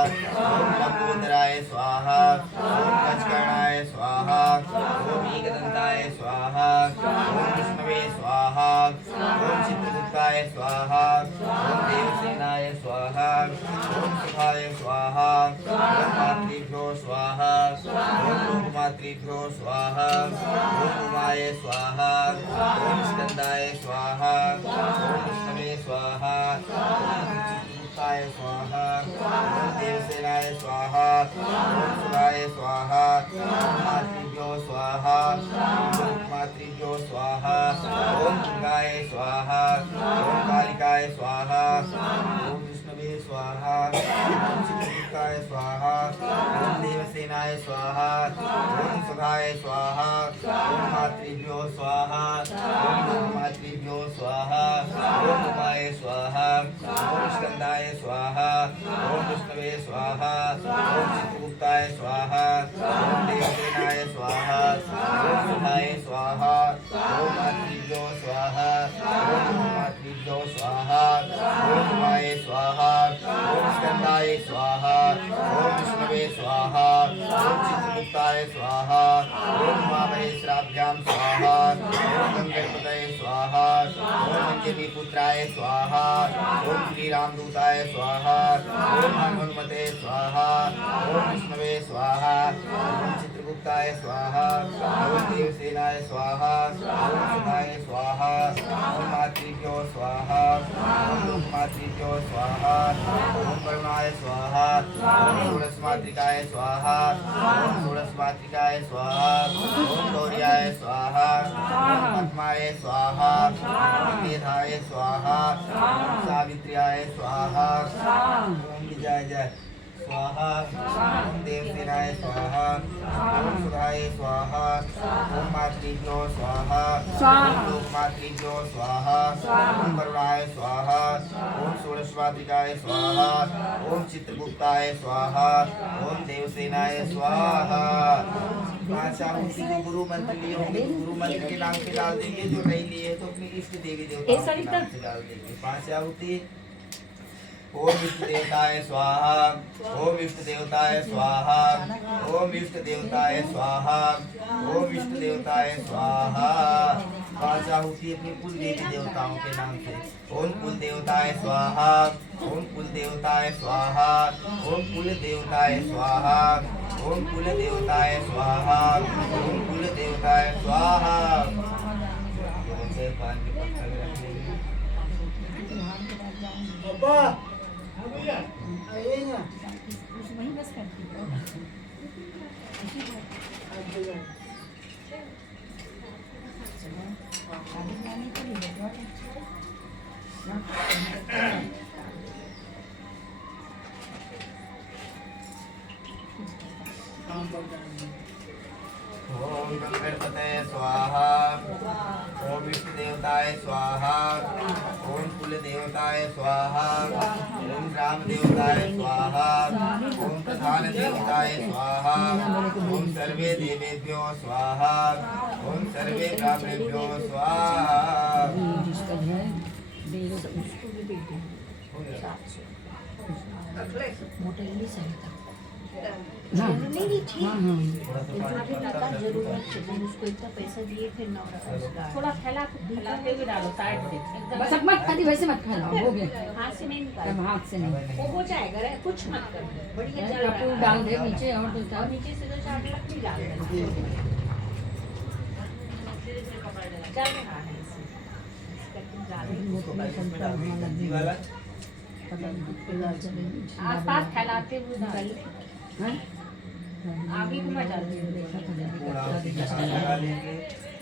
ओम लंबोदराय स्वाहा। ओम गजकर्णाय स्वाहा। ओम एकदंताय स्वाहा। ओम विष्णवे स्वाहा। ओम चित्रगुप्ताय स्वाहा। ओम देवसेनाय स्वाहा। ओम सुखाय स्वाहा। ओम मातृभ्यो स्वाहा। ओम लोकमातृभ्यो स्वाहा। ओम उमाय स्वाहा। ओम स्कंदाय स्वाहा। ओम विष्णवे स्वाहा। ओम चित्रगुप्ताय स्वाहा। ओम देवसेनाय स्वाहा। ओम सुखाय स्वाहा। ओम मातृभ्यो स्वाहा। ओम मातृभ्यो स्वाहा। ओम गंगाय स्वाहा। ओम कालिकाय स्वाहा। ओम विष्णवे स्वाहा। ओम चित्रगुप्ताय स्वाहा। ओम देवसेनाय स्वाहा। ओम सुखाय स्वाहा। ओम मातृभ्यो स्वाहा। ओम मातृभ्यो स्वाहा। ओम उमाय स्वाहा। ओम स्कंदाय स्वाहा। ओम विष्णवे स्वाहा। ओम चित्रगुप्ताय स्वाहा। ओम देवसेनाय स्वाहा। ओम सुखाय स्वाहा। ओम मातृभ्यो स्वाहा। ओम मातृभ्यो स्वाहा। ओम उमाय स्वाहा। ओम देवताय स्वाहा ओम महामहेश्वराभ्यां स्वाहा ओम गणपतये स्वाहा ओम अंजनी पुत्राय स्वाहा ओम श्री रामदूताय स्वाहा ओम हनुमते स्वाहा ओम विष्णवे स्वाहा ओम चित्रगुप्ताय स्वाहा ओम देवसेनाय स्वाहा ओम सुधाय स्वाहा ओम मातृभ्यो स्वाहा ओम लोकमातृभ्यो स्वाहा ओम करुणाय स्वाहा ओम षोडश मातृकाय स्वाहा ओम षोडश मातृकाय स्वाहा ओम गौर्याय स्वाहा ओम पद्माय स्वाहा ओम मेधाय स्वाहा ओम सावित्र्याय स्वाहा ओम विजय जय स्वाहा ओम देवसेनाय स्वाहा ओम सुधाय स्वाहा ओम मातृभ्यो स्वाहा ओम लोकमातृभ्यो स्वाहा ओम करुणाय स्वाहा ओम षोडश मातृकाय स्वाहा ओम चित्रगुप्ताय स्वाहा ओम देवसेनाय स्वाहा। पांच आहुति जो गुरु मंत्र लिए होंगे तो गुरु मंत्र के नाम से डाल देंगे, जो नहीं लिए तो अपनी इष्ट देवी देवताओं के नाम से डाल देंगे। पांच आहुति ओम इष्ट देवताय स्वाहा ओम इष्ट देवताय स्वाहा ओम इष्ट देवताय स्वाहा ओम इष्ट देवताय स्वाहा। पांच आहुति अपनी कुल देवी देवताओं के नाम से। ओम कुल देवताय स्वाहा ओम कुल देवताय स्वाहा ओम कुल देवताय स्वाहा ओम कुल देवताय स्वाहा ओम कुल देवताय स्वाहा। वही बस करती हूँ। ओम गणपतये स्वाहा ओम विष्णु देवताय स्वाहा ओम कुल देवताय स्वाहा ओम राम देवताय स्वाहा ओम प्रधान देवताय स्वाहा ओम सर्वे देवेभ्यो स्वाहा ओम सर्वे ब्राह्मणेभ्यो स्वाहा। जिसका जो है उसको भी देते हैं 700 मोटा ये सही था। नहीं ठीक जरूरत है उसको इतना पैसा दिए फिर थोड़ा फैलाते हुए डालो साइड से एकदम। बस अब मत खाती, वैसे मत खाना, हो गया। हाथ से नहीं तब निकालो, हाथ से नहीं, वो हो जाएगा रे, कुछ मत करो, बढ़िया चल रहा कपूर है। डाल दे नीचे और तो क्या और नीचे से 2-4 लकड़ी डाल दे, चल रहा है आस-पास फैलाते हुए डालो, आगे को मत डालो।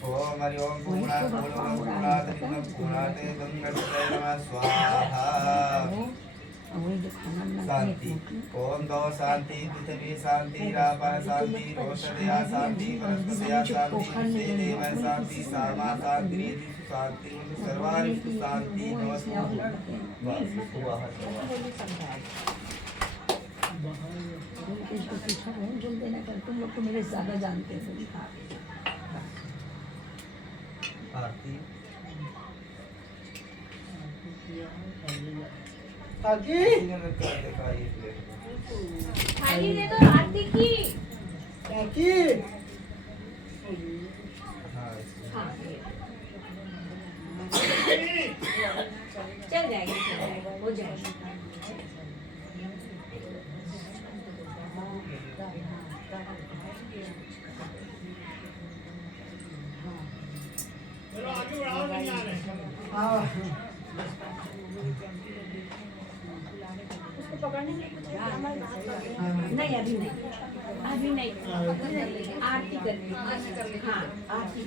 ओम हरि ओम पूर्णात् पूर्णं पूर्णात् पूर्णं पूर्णाते गंगणपतये नमः स्वाहा। शांति ओम गौ शांति पृथ्वी शांति रापः शांति रोषधया शांति वनस्पतया शांति देव शांति सामा शांति ऋतु शांति सर्वारिष्ट शांति नमस्ते। बोल देना कर, तुम लोग तो मेरे ज्यादा जानते हो। आरती थाली दे दो आरती की। चल जाएगी, हो जाएगी। उसको पकड़ने के लिए नहीं, अभी नहीं, अभी नहीं, आरती करनी, हाँ आरती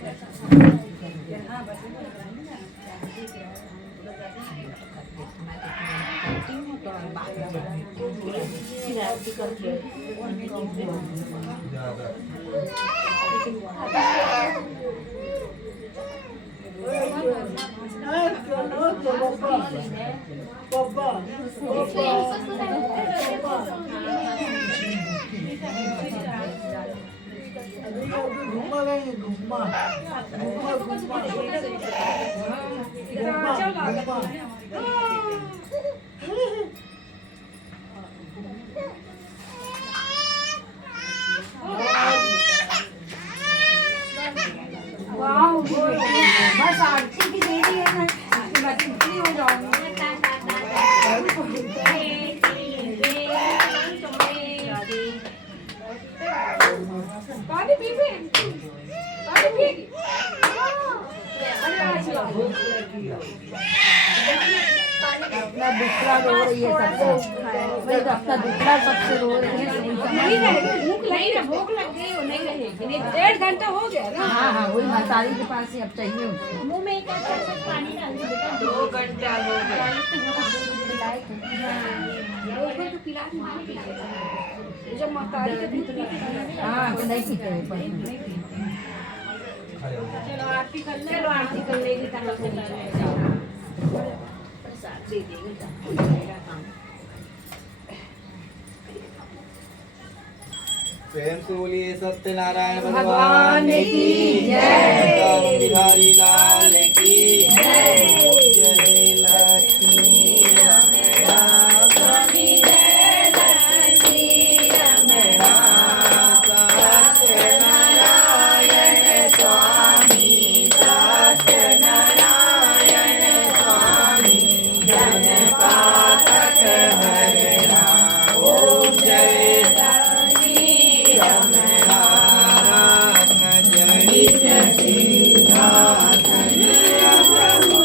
अपना दूसरा रो रही है सबसे, वही तो अपना दूसरा सबसे रो रही है, वही समझ नहीं में- रहेगी, भूख नहीं ना, भूख लग गई वो नहीं रहेगी नहीं, 1.5 घंटा हो गया ना। हाँ हाँ वही मसाली के पास ही अब चाहिए उसको। मुंह में एक ऐसा पानी डाल दो बेटा, 2 घंटा हो गया। उसको तो पिला के नहीं पीते। जब मकारी का दूध पीते हाँ तो नहीं पीते हैं पर चलो आरती कर ले, चलो आरती कर लेगी तब प्रसाद दे देंगे काम। प्रेम से बोलिए सत्यनारायण भगवान भगवान की की जय। राम बिहारी लाल की जय लक्ष्मी रमणा स्वामी जय लक्ष्मी रमणा सत्यनारायण स्वामी सत्यनारायण स्वामी जनपातक हरणा ओम जय जनित सिंहासन प्रभु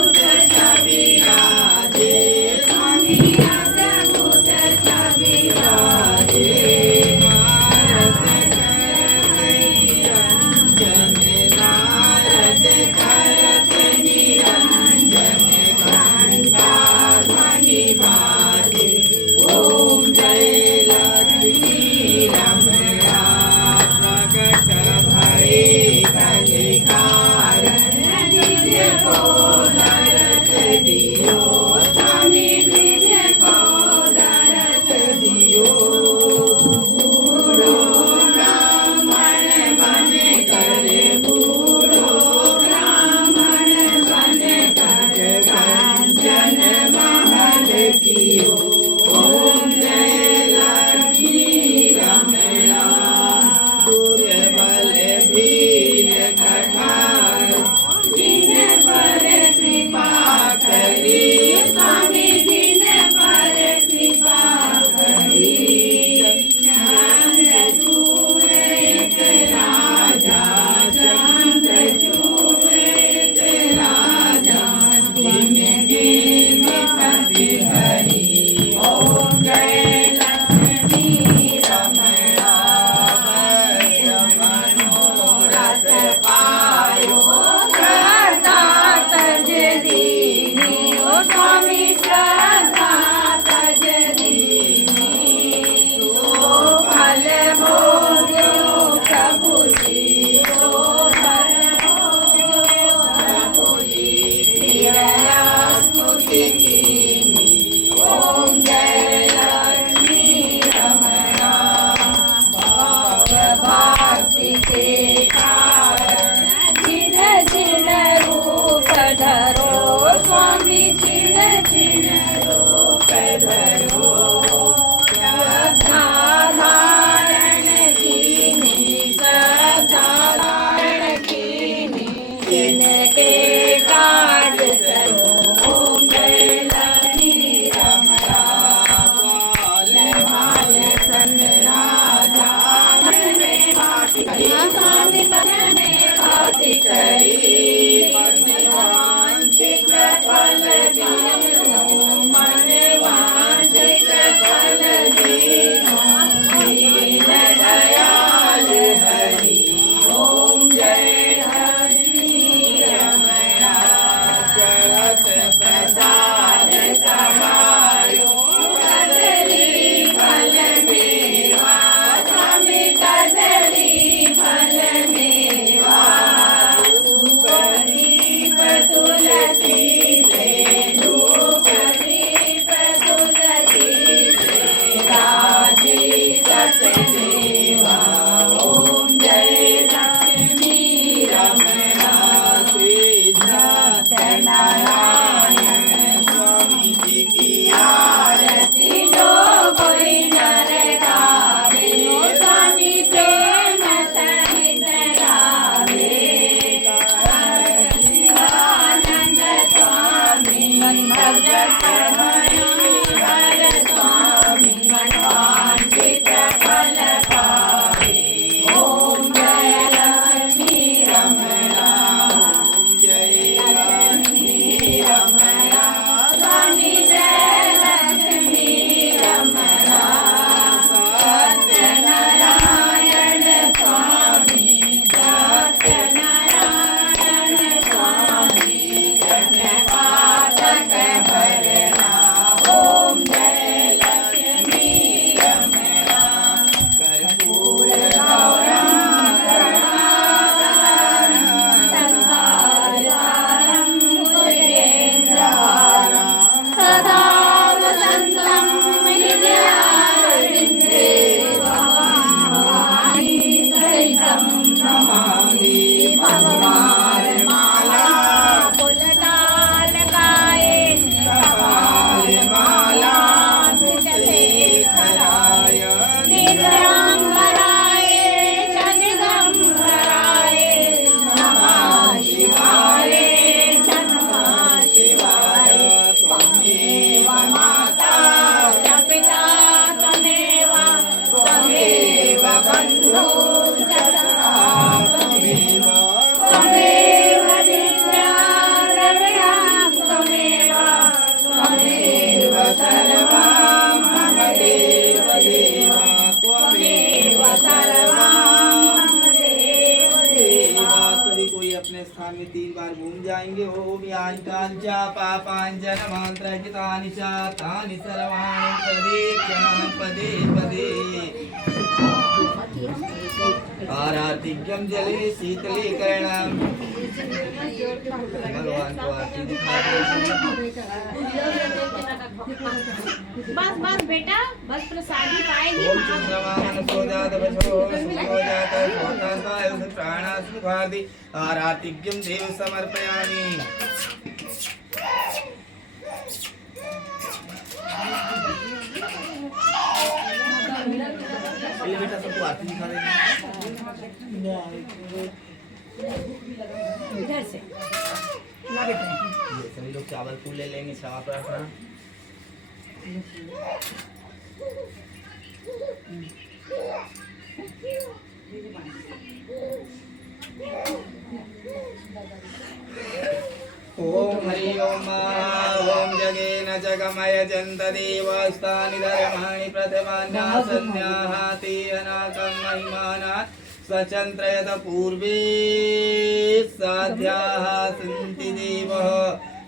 वृंदावन में 3 बार घूम जाएंगे। ओम यानि कांचा पापांजन मंत्र कितानि च तानि सर्वाणि प्रदीक्षां पदे पदे। आरातिज्ञं जले शीतलीकरणं। भगवान को आरती दिखा बस बस बेटा, बस प्रसादी पाएगी। ओम चंद्रमान सोजात वशो सोजात सोतांताय प्राणासुखादि आरातिज्ञं देव समर्पयामि। ये बेटा सबको आरती दिखा देंगे इधर से ना बेटा। ये सभी लोग चावल फूल ले लेंगे। क्षमा प्रार्थना। ओम हरि ओम ओम जगेन जगमय जन्त देवास्तानि धर्माणि प्रथमान्यासन्याहाति अनाकं महिमानात् स्वचन्द्रयत पूर्वे साध्याः सन्ति देवः।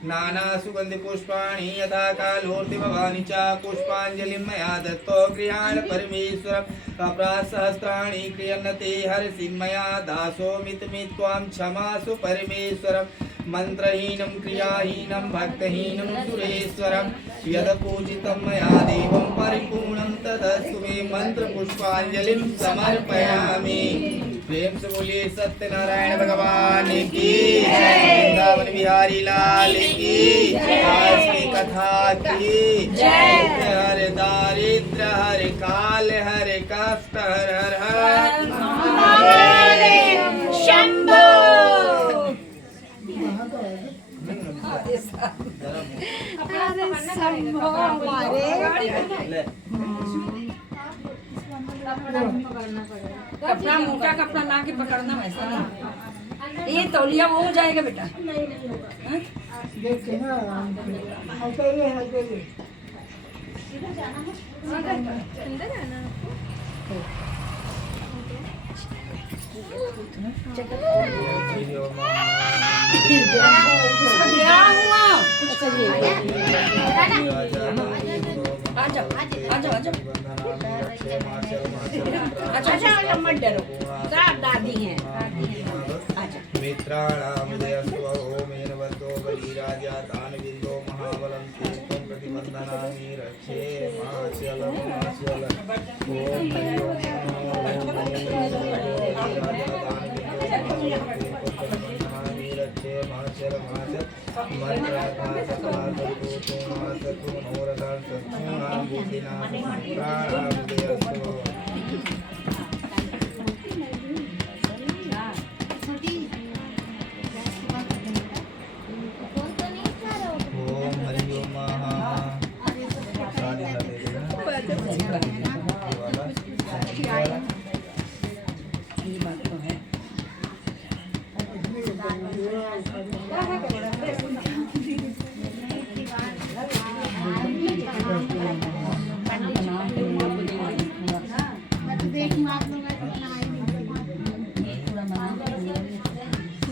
नाना सुगंधि पुष्पाणि यथा कालोर्ति भवानि च पुष्पांजलिं मया दत्तो गृहाण परमेश्वरम् अपराध सहस्राणि क्रियन्ते हर्षिन्मया दासो मितमित् त्वां क्षमासु परमेश्वरम्। मंत्रहीनं क्रियाहीनं भक्तहीनं सुरेश्वरं यद पूजितं मया देवं परिपूर्णं तदस्तु मे। मंत्र पुष्पांजलिं समर्पयामि। प्रेम से बोलिए सत्यनारायण भगवान की वृंदावन बिहारी लाल की। आज की कथा की हर दारिद्र हर काल हर कष्ट हर हर हर शंभो। कपड़ा मोटा कपड़ा ला के पकड़ना वैसा ना। ये तौलिया वो हो जाएगा बेटा। क्या हुआ? अच्छा मत डरो, साथ दादी हैं। मित्राणाम जयस्व ओमेन वन्दो बलिराजा दानविन्दो महाबलं तीर्थं प्रतिबन्धनानि रक्षे माचलं माचलं। ओम हरि ओम रक्षे माचल माचल मंत्राथा सकलासतु मासतु मनोरथां सत्सूनां बुद्धिनां मित्राणाम जयस्व।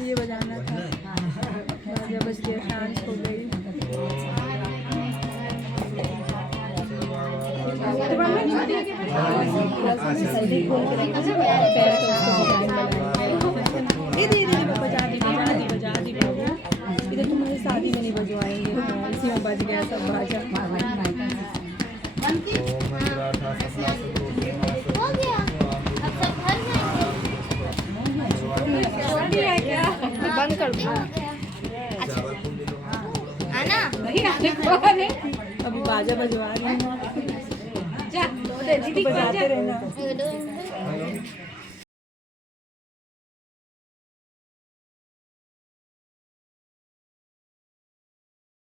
ये बजाना था, बाजा बज गया, शांत हो गई। बजा दी बाबू, इधर तुम्हारी शादी में नहीं बजवाएंगे, इसी में बज गया सब बाजा। बंद कर दो अभी बाजा बजवा रही हूँ, बजाते रहना।